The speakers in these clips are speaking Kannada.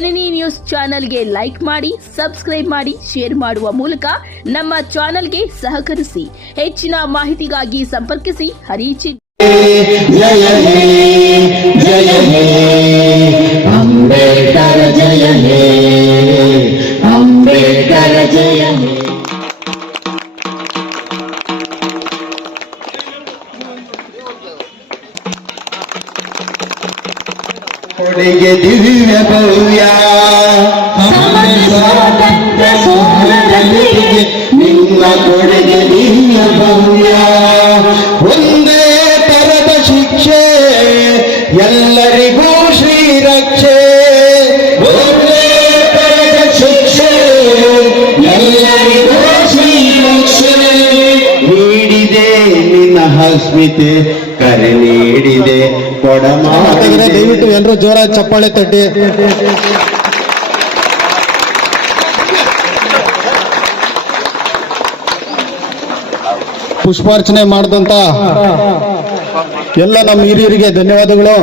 ಜನನಿ ನ್ಯೂಸ್ ಚಾನೆಲ್ಗೆ ಲೈಕ್ ಮಾಡಿ, ಸಬ್ಸ್ಕ್ರೈಬ್ ಮಾಡಿ, ಶೇರ್ ಮಾಡುವ ಮೂಲಕ ನಮ್ಮ ಚಾನೆಲ್ಗೆ ಸಹಕರಿಸಿ. ಹೆಚ್ಚಿನ ಮಾಹಿತಿಗಾಗಿ ಸಂಪರ್ಕಿಸಿ ಹರಿಚಿ. ಜಯ ಹೇ ಜಯ ಹೇ ಅಂಬೇಡ್ಕರ್, ಜಯ ಹೇ ಅಂಬೇಡ್ಕರ್, ಜಯ ಹೇ. ಕೊಡೆಗೆ ದಿವ್ಯ ಭವ್ಯ ಸ್ವಾತಂತ್ರ್ಯ ಸೋದರರಿಗೆ ನಿಮ್ಮ ಕೊಡೆಗೆ ದಿವ್ಯ ಭವ್ಯ. ಒಂದೇ ತರದ ಶಿಕ್ಷೆ ಎಲ್ಲರಿಗೂ ಶ್ರೀರಕ್ಷೆ, ಒಂದೇ ತರದ ಶಿಕ್ಷೆ ಎಲ್ಲರಿಗೂ ಶ್ರೀರಕ್ಷೆ. ನೀಡಿದೆ ನಿನ್ನ ಅಸ್ಮಿತೆ, ಕರೆ ನೀಡಿದೆ ಕೊಡಮಾಡಿದೆ. ದಯವಿಟ್ಟು ಎಲ್ಲರೂ ಜೋರಾಗಿ ಚಪ್ಪಾಳೆ ತಟ್ಟಿ. ಪುಷ್ಪಾರ್ಚನೆ ಮಾಡಿದಂತ ಎಲ್ಲ ನಮ್ಮ ಹಿರಿಯರಿಗೆ ಧನ್ಯವಾದಗಳು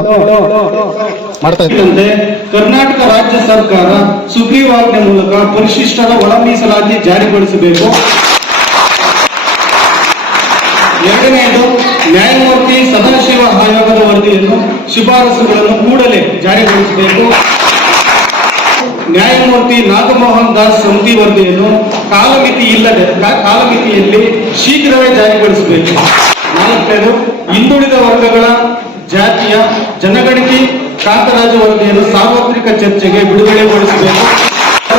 ಮಾಡ್ತಾ ಇದ್ದಂತೆ. ಕರ್ನಾಟಕ ರಾಜ್ಯ ಸರ್ಕಾರ ಸುಗ್ರೀವಾಜ್ಞೆ ಮೂಲಕ ಪರಿಶಿಷ್ಟರ ಒಳ ಮೀಸಲಾತಿ ಜಾರಿಗೊಳಿಸಬೇಕು. ಎರಡನೆಯದು, ನ್ಯಾಯಮೂರ್ತಿ ಸದಾಶಿವ ಆಯೋಗದ ವರದಿಯನ್ನು ಶಿಫಾರಸುಗಳನ್ನು ಕೂಡಲೇ ಜಾರಿಗೊಳಿಸಬೇಕು. ನ್ಯಾಯಮೂರ್ತಿ ನಾಗಮೋಹನ್ ದಾಸ್ ಸಮಿತಿ ವರದಿಯನ್ನು ಕಾಲಮಿತಿಯಲ್ಲಿ ಶೀಘ್ರವೇ ಜಾರಿಗೊಳಿಸಬೇಕು. ನಾಲ್ಕನೇದು, ಹಿಂದುಳಿದ ವರ್ಗಗಳ ಜಾತಿಯ ಜನಗಣತಿ ಕಾಂತರಾಜು ವರದಿಯನ್ನು ಸಾರ್ವತ್ರಿಕ ಚರ್ಚೆಗೆ ಬಿಡುಗಡೆಗೊಳಿಸಬೇಕು,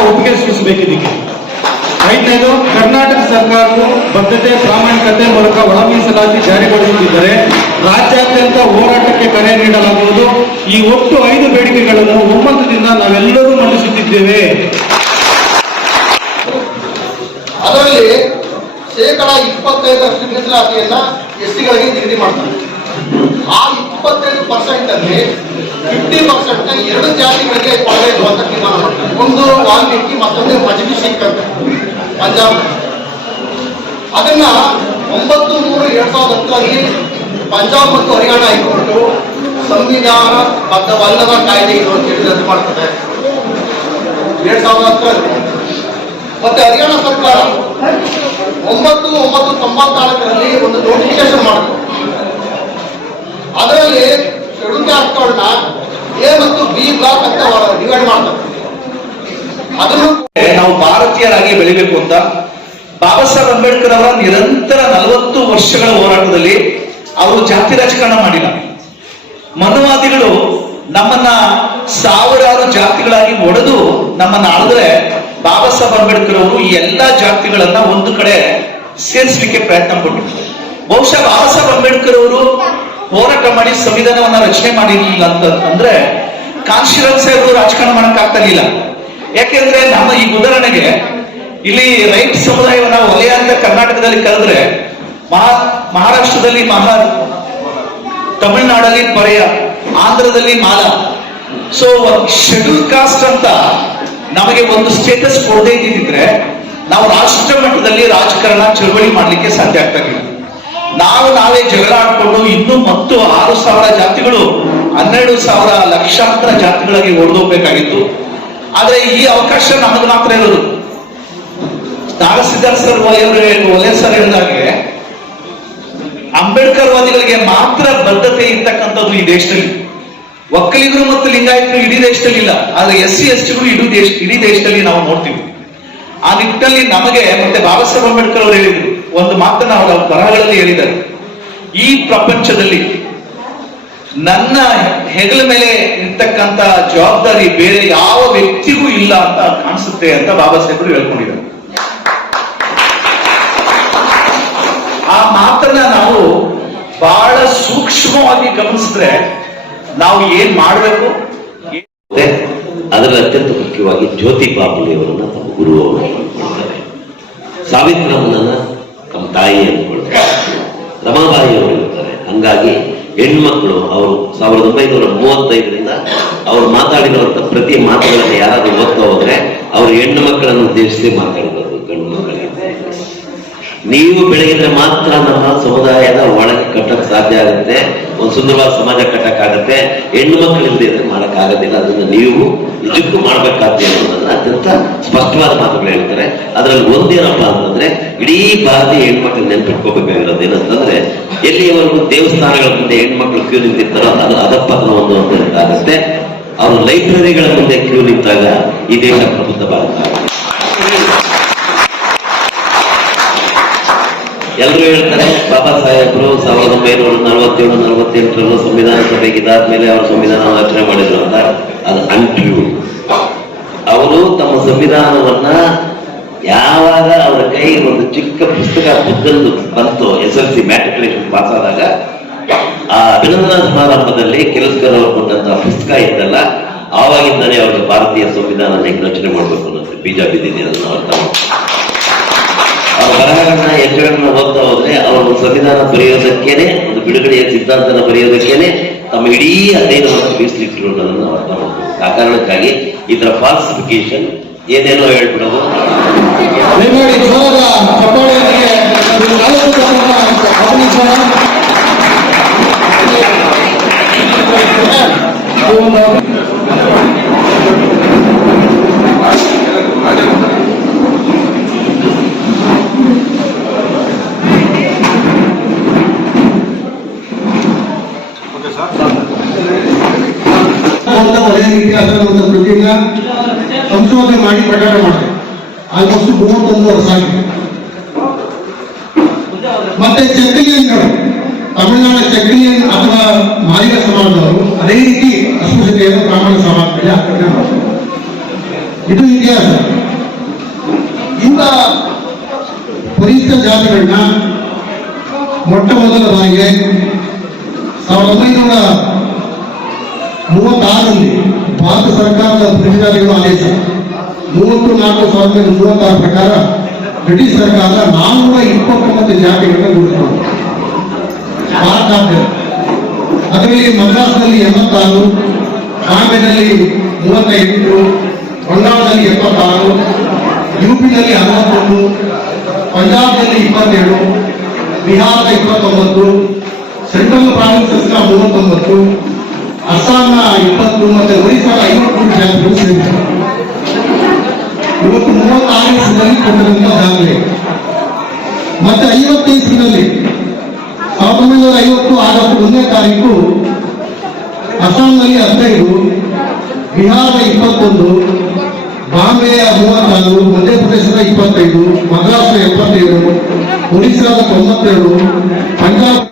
ಒಪ್ಪಿಗೆ ಸೂಚಿಸಬೇಕು. ಇದಕ್ಕೆ ಐದನೇದು, ಕರ್ನಾಟಕ ಸರ್ಕಾರವು ಬದ್ಧತೆ ಪ್ರಾಮಾಣಿಕತೆ ಮೂಲಕ ಒಳ ಮೀಸಲಾತಿ ಜಾರಿಗೊಳಿಸುತ್ತಿದ್ದರೆ ರಾಜ್ಯಾದ್ಯಂತ ಹೋರಾಟಕ್ಕೆ ಕರೆ ನೀಡಲಾಗುವುದು. ಈ ಒಟ್ಟು 5 ಬೇಡಿಕೆಗಳನ್ನು ಒಮ್ಮತದಿಂದ ನಾವೆಲ್ಲರೂ ಮಂಡಿಸುತ್ತಿದ್ದೇವೆ. ಅದರಲ್ಲಿ 25% ಮೀಸಲಾತಿಯನ್ನ ಎಸ್ಟಿಗಳಿಗೆ ನಿಗದಿ ಮಾಡ್ತಾರೆ. ಆ 25% ಅಲ್ಲಿ 50% 2 ಜಾತಿಗಳಿಗೆ ಕೊಡಬೇಕು ಅಂತ ತೀರ್ಮಾನ ಮಾಡ್ತಾರೆ. ಒಂದು ವಾಲ್ಮೀಕಿ, ಮತ್ತೊಂದು ಮಜ್ಬಿ ಸಿಖ್ ಅಂತ ಪಂಜಾಬ್. ಅದನ್ನ 9/3/2010 ಪಂಜಾಬ್ ಮತ್ತು ಹರಿಯಾಣ ಹೈಕೋರ್ಟ್ ಸಂವಿಧಾನ ಬದ್ಧವಲ್ಲದ ಕಾಯ್ದೆ ಇದು ಅಂತ ಹೇಳಿ ರದ್ದು ಮಾಡ್ತದೆ 2010. ಮತ್ತೆ ಹರಿಯಾಣ ಸರ್ಕಾರ 9/9/94 ಒಂದು ನೋಟಿಫಿಕೇಶನ್ ಮಾಡಿತು. ಅದರಲ್ಲಿ ಶೆಡ್ಯೂಲ್ ಕ್ಯಾಸ್ಟ್ಗಳನ್ನ ಎ ಮತ್ತು ಬಿ ಬ್ಲಾಕ್ ಅಂತ ಡಿವೈಡ್ ಮಾಡ್ತಾರೆ. ಅದನ್ನು ನಾವು ಭಾರತೀಯರಾಗಿ ಬೆಳಿಬೇಕು ಅಂತ ಬಾಬಾ ಸಾಹೇಬ್ ಅಂಬೇಡ್ಕರ್ ಅವರ ನಿರಂತರ 40 ವರ್ಷಗಳ ಹೋರಾಟದಲ್ಲಿ ಅವರು ಜಾತಿ ರಾಜಕಾರಣ ಮಾಡಿಲ್ಲ. ಮನುವಾದಿಗಳು ನಮ್ಮನ್ನ ಸಾವಿರಾರು ಜಾತಿಗಳಾಗಿ ಒಡೆದು ನಮ್ಮನ್ನ ಆಳಿದ್ರೆ ಬಾಬಾ ಸಾಹೇಬ್ ಅಂಬೇಡ್ಕರ್ ಅವರು ಈ ಎಲ್ಲಾ ಜಾತಿಗಳನ್ನ ಒಂದು ಕಡೆ ಸೇರಿಸಲಿಕ್ಕೆ ಪ್ರಯತ್ನ ಪಟ್ಟಿದ್ದಾರೆ. ಬಹುಶಃ ಬಾಬಾ ಸಾಹೇಬ್ ಅಂಬೇಡ್ಕರ್ ಅವರು ಹೋರಾಟ ಮಾಡಿ ಸಂವಿಧಾನವನ್ನ ರಚನೆ ಮಾಡಿರ್ಲಿಲ್ಲ ಅಂತ ಅಂದ್ರೆ ಕಾಂಶಿರಾಮ್ ಸಾಹೇಬರು ರಾಜಕಾರಣ ಮಾಡಕ್ ಆಗ್ತಿರ್ಲಿಲ್ಲ. ಯಾಕೆಂದ್ರೆ ನಮ್ಮ ಈ ಉದಾಹರಣೆಗೆ ಇಲ್ಲಿ ರೈಟ್ ಸಮುದಾಯವನ್ನ ವಲಯ ಅಂತ ಕರ್ನಾಟಕದಲ್ಲಿ ಕರೆದ್ರೆ ಮಹಾರಾಷ್ಟ್ರದಲ್ಲಿ ತಮಿಳುನಾಡಲ್ಲಿ ಪರ್ಯ, ಆಂಧ್ರದಲ್ಲಿ ಮಾಲ. ಸೊ ಶೆಡ್ಯೂಲ್ ಕಾಸ್ಟ್ ಅಂತ ನಮಗೆ ಒಂದು ಸ್ಟೇಟಸ್ ಕೊಡದೇ ಇದ್ದಿದ್ರೆ ನಾವು ರಾಷ್ಟ್ರ ಮಟ್ಟದಲ್ಲಿ ರಾಜಕಾರಣ ಚಳವಳಿ ಮಾಡ್ಲಿಕ್ಕೆ ಸಾಧ್ಯ ಆಗ್ತಿರ್ಲಿಲ್ಲ. ನಾವೇ ಜಗಳ ಆಡ್ಕೊಂಡು ಇನ್ನೂ ಮತ್ತು 6,000 ಜಾತಿಗಳು 12,000 ಲಕ್ಷಾಂತರ ಜಾತಿಗಳಾಗಿ ಹೊಡೆದೋಗ್ಬೇಕಾಗಿತ್ತು. ಆದ್ರೆ ಈ ಅವಕಾಶ ನಮಗೆ ಮಾತ್ರ ಇರೋದು. ನಾಗಸಿದ್ಧಾರ್ಥ ಸರ್ ಒಲೆ ಸರ್ ಹೇಳಿದಾಗೆ ಅಂಬೇಡ್ಕರ್ ವಾದಿಗಳಿಗೆ ಮಾತ್ರ ಬದ್ಧತೆ ಇರ್ತಕ್ಕಂಥದ್ದು ಈ ದೇಶದಲ್ಲಿ. ಒಕ್ಕಲಿಗರು ಮತ್ತು ಲಿಂಗಾಯತರು ಇಡೀ ದೇಶದಲ್ಲಿ ಇಲ್ಲ, ಆದ್ರೆ SC STಗಳು ಇಡೀ ದೇಶದಲ್ಲಿ ನಾವು ನೋಡ್ತೀವಿ. ಆ ನಿಟ್ಟಿನಲ್ಲಿ ನಮಗೆ ಮತ್ತೆ ಬಾಬಾ ಸಾಹೇಬ್ ಅಂಬೇಡ್ಕರ್ ಅವರು ಹೇಳಿದ್ರು ಒಂದು ಮಾತನ್ನ ಅವರ ಬರಹಗಳಲ್ಲಿ ಹೇಳಿದ್ದಾರೆ, ಈ ಪ್ರಪಂಚದಲ್ಲಿ ನನ್ನ ಹೆಗಲ ಮೇಲೆ ಇರ್ತಕ್ಕಂಥ ಜವಾಬ್ದಾರಿ ಬೇರೆ ಯಾವ ವ್ಯಕ್ತಿಗೂ ಇಲ್ಲ ಅಂತ ಕಾಣಿಸುತ್ತೆ ಅಂತ ಬಾಬಾ ಸಾಹೇಬರು ಹೇಳ್ಕೊಂಡಿದ್ದಾರೆ. ಆ ಮಾತನ್ನ ನಾವು ಬಹಳ ಸೂಕ್ಷ್ಮವಾಗಿ ಗಮನಿಸಿದ್ರೆ ನಾವು ಏನ್ ಮಾಡಬೇಕು. ಅದರಲ್ಲಿ ಅತ್ಯಂತ ಮುಖ್ಯವಾಗಿ ಜ್ಯೋತಿ ಬಾಪುಲೆ ಅವರನ್ನ ತಮ್ಮ ಗುರು ಅವರು ಅಂದ್ಕೊಳ್ತಾರೆ, ಸಾವಿತ್ರಮ್ಮನನ್ನ ತಮ್ಮ ತಾಯಿ ಅಂದ್ಕೊಳ್ತಾರೆ, ರಮಾಬಾಯಿ ಅವರು ಇರ್ತಾರೆ. ಹಂಗಾಗಿ ಹೆಣ್ಮಕ್ಳು ಅವರು 1935ರಿಂದ ಅವ್ರು ಮಾತಾಡಿರುವಂತ ಪ್ರತಿ ಮಾತುಗಳನ್ನು ಯಾರಾದ್ರೂ ಓದ್ತಾ ಹೋದ್ರೆ ಅವ್ರು ಹೆಣ್ಣು ಮಕ್ಕಳನ್ನು ಉದ್ದೇಶಿಸಿ ಮಾತಾಡಿರೋದು ಗಂಡು ಮಕ್ಕಳಿಗೆ. ನೀವು ಬೆಳಗಿದ್ರೆ ಮಾತ್ರ ನಮ್ಮ ಸಮುದಾಯದ ಒಳಗೆ ಕಟ್ಟಕ್ಕೆ ಸಾಧ್ಯ ಆಗುತ್ತೆ. ಒಂದು ಸುಂದರವಾದ ಸಮಾಜ ಕಟ್ಟಕ್ಕಾಗತ್ತೆ. ಹೆಣ್ಣು ಮಕ್ಕಳು ಇಲ್ಲದೆ ಇದ್ರೆ ಮಾಡಕ್ಕಾಗೋದಿಲ್ಲ. ಅದನ್ನ ನೀವು ನಿಜಕ್ಕೂ ಮಾಡ್ಬೇಕಾಗ್ತದೆ ಅನ್ನೋದನ್ನ ಅತ್ಯಂತ ಸ್ಪಷ್ಟವಾದ ಮಾತುಗಳು ಹೇಳ್ತಾರೆ. ಅದರಲ್ಲಿ ಒಂದೇನಪ್ಪ ಅಂತಂದ್ರೆ, ಇಡೀ ಭಾರತೀಯ ಹೆಣ್ಮಕ್ಳು ನೆನ್ಪಿಟ್ಕೋಬೇಕಾಗಿರೋದು ಏನಂತಂದ್ರೆ, ಎಲ್ಲಿಯವರೆಗೂ ದೇವಸ್ಥಾನಗಳ ಮುಂದೆ ಹೆಣ್ಮಕ್ಳು ಕ್ಯೂ ನಿಂತಿರ್ತಾರೋ ಅದು ಅಧಪತನ ಒಂದು ಆಗುತ್ತೆ. ಅವರು ಲೈಬ್ರರಿಗಳ ಮುಂದೆ ಕ್ಯೂ ನಿಂತಾಗ ಈ ದೇಶ ಪ್ರಬುದ್ಧ ಭಾರತ. ಎಲ್ಲರೂ ಹೇಳ್ತಾರೆ ಬಾಬಾ ಸಾಹೇಬರು 1947-48 ಸಂವಿಧಾನ ಸಭೆಗೆ ಇದಾದ್ಮೇಲೆ ಅವರು ಸಂವಿಧಾನ ರಚನೆ ಮಾಡಿದ್ರು ಅಂತ. ಅದು ಅನ್ಟ್ರೂ. ಅವರು ತಮ್ಮ ಸಂವಿಧಾನವನ್ನ ಯಾವಾಗ ಅವರ ಕೈ ಒಂದು ಚಿಕ್ಕ ಪುಸ್ತಕ ಬುಕ್ಕಂದು ಬಂತು, SLC ಮ್ಯಾಟ್ರಿಕ್ಯುಲೇಷನ್ ಪಾಸ್ ಆದಾಗ ಆ ಅಭಿನಂದನಾ ಸಮಾರಂಭದಲ್ಲಿ ಕೆಲಸಗಾರ ಅವರು ಕೊಟ್ಟಂತಹ ಪುಸ್ತಕ ಇತ್ತಲ್ಲ, ಆವಾಗಿಂದಾನೇ ಅವ್ರಿಗೆ ಭಾರತೀಯ ಸಂವಿಧಾನ ಹೇಗೆ ರಚನೆ ಮಾಡ್ಬೇಕು ಅನ್ನೋದು ಬೀಜ ಬಿದ್ದಿದೆ. ಅದನ್ನ ಅವ್ರ ಬರಹಗಳನ್ನ ಹೆಜ್ಜೆಗಳನ್ನ ಓದ್ತಾ ಹೋದ್ರೆ ಅವರು ಸಂವಿಧಾನ ಬರೆಯೋದಕ್ಕೇನೆ, ಒಂದು ಬಿಡುಗಡೆಯ ಸಿದ್ಧಾಂತನ ಬರೆಯೋದಕ್ಕೇನೆ ತಮ್ಮ ಇಡೀ ಅಧ್ಯಯನವನ್ನು ಮೀಸಲಿಟ್ಟಿರೋದನ್ನು ನಾವು ಅರ್ಥ ಮಾಡ್ಬೇಕು. ಆ ಕಾರಣಕ್ಕಾಗಿ ಇದರ ಫಾಲ್ಸಿಫಿಕೇಶನ್ ಏನೇನೋ ಹೇಳ್ಬಿಡೋದು. ಕೃತಿಯನ್ನ ಸಂಶೋಧನೆ ಮಾಡಿ ಪ್ರಕಟ ಮಾಡಿದೆ. ಆಲ್ಮೋಸ್ಟ್ 31 ವರ್ಷ ಆಗಿದೆ. ಮತ್ತೆ ಚಕ್ರಿಯನ್ಗಳು, ತಮಿಳುನಾಡು ಚಕ್ರಿಯನ್ ಅಥವಾ ಮಾದಿಗ ಸಮಾಜದವರು ಅದೇ ರೀತಿ ಅಸ್ಪೃಶ್ಯತೆಯನ್ನು ಬ್ರಾಹ್ಮಣ ಸಮಾಜದಲ್ಲಿ ಆಚರಣೆ ಮಾಡ್ತಾರೆ. ಇದು ಇತಿಹಾಸ. ಇಂಥ ಪರಿಷ್ಠ ಜಾತಿಗಳನ್ನ ಮೊಟ್ಟ ಮೊದಲ ಬಾರಿಗೆ 1936ರಲ್ಲಿ ಭಾರತ ಸರ್ಕಾರದ ಪ್ರತಿನಿಧಿಗಳ ಆದೇಶ 34/1936 ಪ್ರಕಾರ ಬ್ರಿಟಿಷ್ ಸರ್ಕಾರ 429 ಜಾತಿಗಳನ್ನ ಗುರುತಿಸಿತು ಭಾರತಾದ್ಯಂತ. ಅದರಲ್ಲಿ ಮದ್ರಾಸ್ನಲ್ಲಿ 86, ಬಾಂಬೆನಲ್ಲಿ 38, ಬಂಗಾಳದಲ್ಲಿ 76, ಯುಪಿನಲ್ಲಿ 61, ಪಂಜಾಬ್ನಲ್ಲಿ 27, ಬಿಹಾರದ 29, ಸೆಂಟ್ರಲ್ ಪ್ರಾವಿನ್ಸಸ್ನ 39, ಅಸ್ಸಾಂನ 20 ಮತ್ತೆ ಒರಿಸ್ಸಾದ 53 ಜಾತಿಗಳು ಸೇರಿವೆ. ಇವತ್ತು 36 ಇಸ್ವಿನಲ್ಲಿ ಕೊಟ್ಟಿರುವಂತಹ ದಾಖಲೆ. ಮತ್ತೆ 50 ಇಸ್ವಿನಲ್ಲಿ 1950 ಆಗಸ್ಟ್ 1ನೇ ತಾರೀಕು ಅಸ್ಸಾಂನಲ್ಲಿ 15, ಬಿಹಾರದ 21, ಬಾಂಬೆಯ 36, ಮಧ್ಯಪ್ರದೇಶದ 25, ಮದ್ರಾಸ್ 77, ಒರಿಸ್ಸಾದ 92, ಪಂಜಾಬ್.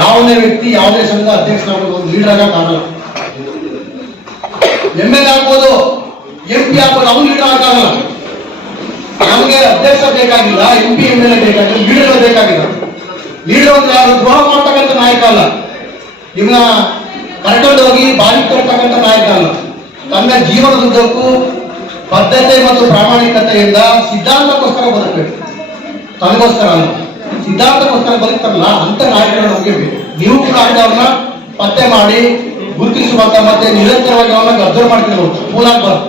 ಯಾವುದೇ ವ್ಯಕ್ತಿ ಯಾವುದೇ ಸಂಘ ಅಧ್ಯಕ್ಷರಾಗೋದು, ಒಂದು ಲೀಡರ್ ಆಗಕ್ಕಾಗಲ್ಲ. MLA ಆಗ್ಬೋದು, MP ಆಗ್ಬೋದು, ಅವ್ನು ಲೀಡರ್ ಆಗಲ್ಲ. ನಮಗೆ ಅಧ್ಯಕ್ಷ ಬೇಕಾಗಿಲ್ಲ, MP MLA ಬೇಕಾಗಿಲ್ಲ, ಲೀಡರ್ ಬೇಕಾಗಿಲ್ಲ. ಲೀಡರ್ ಅಂದ್ರೆ ಯಾರು? ದ್ರೋಹ ಮಾಡ್ತಕ್ಕಂಥ ನಾಯಕ ಅಲ್ಲ, ಇವನ್ನ ಕರ್ಕೊಂಡು ಹೋಗಿ ಬಾರಿ ತರ್ತಕ್ಕಂಥ ನಾಯಕ ಅಲ್ಲ. ತನ್ನ ಜೀವನದುದ್ದಕ್ಕೂ ಬದ್ಧತೆ ಮತ್ತು ಪ್ರಾಮಾಣಿಕತೆಯಿಂದ ಸಿದ್ಧಾಂತಕ್ಕೋಸ್ಕರ ಬದುಕಬೇಕು, ತನಗೋಸ್ಕರ ಅಲ್ಲ. ಸಿದ್ಧಾಂತಕ್ಕೋಸ್ಕರ ಬದುಕ್ತಾರಲ್ಲ ಅಂತ ನಾಯಕರು ನಮಗೆ ಬೇಕು. ನೀವು ಕೂಡ ಅವ್ರನ್ನ ಪತ್ತೆ ಮಾಡಿ ಗುರುತಿಸುವಂತ ಮತ್ತೆ ನಿರಂತರವಾಗಿ ಅವನ್ನ ಅಬ್ಸರ್ವ್ ಮಾಡ್ತಿರ್ಬೋದು. ಮೂಲಾಗಬಾರ್ದು.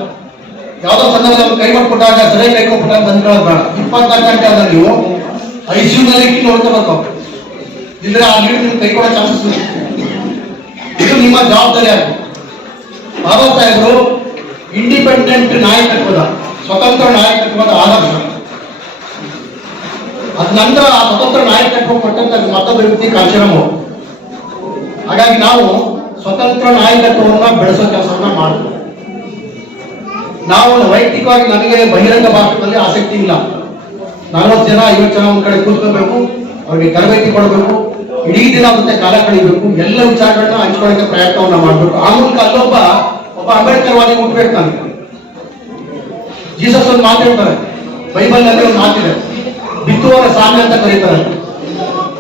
ಯಾವ್ದೋ ಸಂದರ್ಭದಲ್ಲಿ ಕೈ ಕೊಟ್ಟಾಗ ಸರಿಯಾಗಿ ಕೈ ಕೊಟ್ಟಾಗ ತಂದ್ಕೊಳ್ಳೋದು ಬೇಡ. 24 ಗಂಟೆ ಆದಾಗ ನೀವು ICUನಲ್ಲಿ ಇಟ್ಟು ನೋಡ್ಕೋಬೇಕು. ಇದ್ರೆ ಆ ನೀರು ನೀವು ಕೈ ಕೊಡೋ ಚಾನ್ಸಸ್ ಇಲ್ಲ. ಇದು ನಿಮ್ಮ ಜವಾಬ್ದಾರಿ ಆಗುತ್ತೆ. ಬಾಬಾ ಸಾಹೇಬರು ಇಂಡಿಪೆಂಡೆಂಟ್ ನಾಯಕತ್ವದ, ಸ್ವತಂತ್ರ ನಾಯಕತ್ವದ ಆದರ್ಶ. ಅದ ನಂತರ ಆ ಸ್ವತಂತ್ರ ನಾಯಕತ್ವ ಕೊಟ್ಟಂತ ಮತ್ತೊಬ್ಬ ವ್ಯಕ್ತಿ ಕಾಂಚನಮ್ಮ. ಹಾಗಾಗಿ ನಾವು ಸ್ವತಂತ್ರ ನಾಯಕತ್ವವನ್ನ ಬೆಳೆಸೋ ಕೆಲಸವನ್ನ ಮಾಡಬೇಕು. ನಾವು ವೈಯಕ್ತಿಕವಾಗಿ ನನಗೆ ಬಹಿರಂಗ ಭಾಷಣದಲ್ಲಿ ಆಸಕ್ತಿ ಇಲ್ಲ. 40 ಜನ 50 ಜನ ಒಂದ್ ಕಡೆ ಕೂತ್ಕೋಬೇಕು, ಅವ್ರಿಗೆ ತರಬೇತಿ ಕೊಡಬೇಕು, ಇಡೀ ದಿನ ಮತ್ತೆ ಕಾಲ ಕಳಿಬೇಕು, ಎಲ್ಲ ವಿಚಾರಗಳನ್ನ ಹಂಚ್ಕೊಳ್ಳೋಕೆ ಪ್ರಯತ್ನವನ್ನ ಮಾಡಬೇಕು. ಆ ಮೂಲಕ ಅಲ್ಲೊಬ್ಬ ಅಂಬೇಡ್ಕರ್ವಾದಿ ಹುಟ್ಟಬೇಕು. ನನಗೆ ಜೀಸಸ್ ಒಂದು ಮಾತಾಡ್ತಾರೆ, ಬೈಬಲ್ ನಲ್ಲಿ ಒಂದು ಮಾತಿದೆ, ಬಿತ್ತುವರ ಸಾಮ್ಯ ಅಂತ ಕರೀತಾರೆ.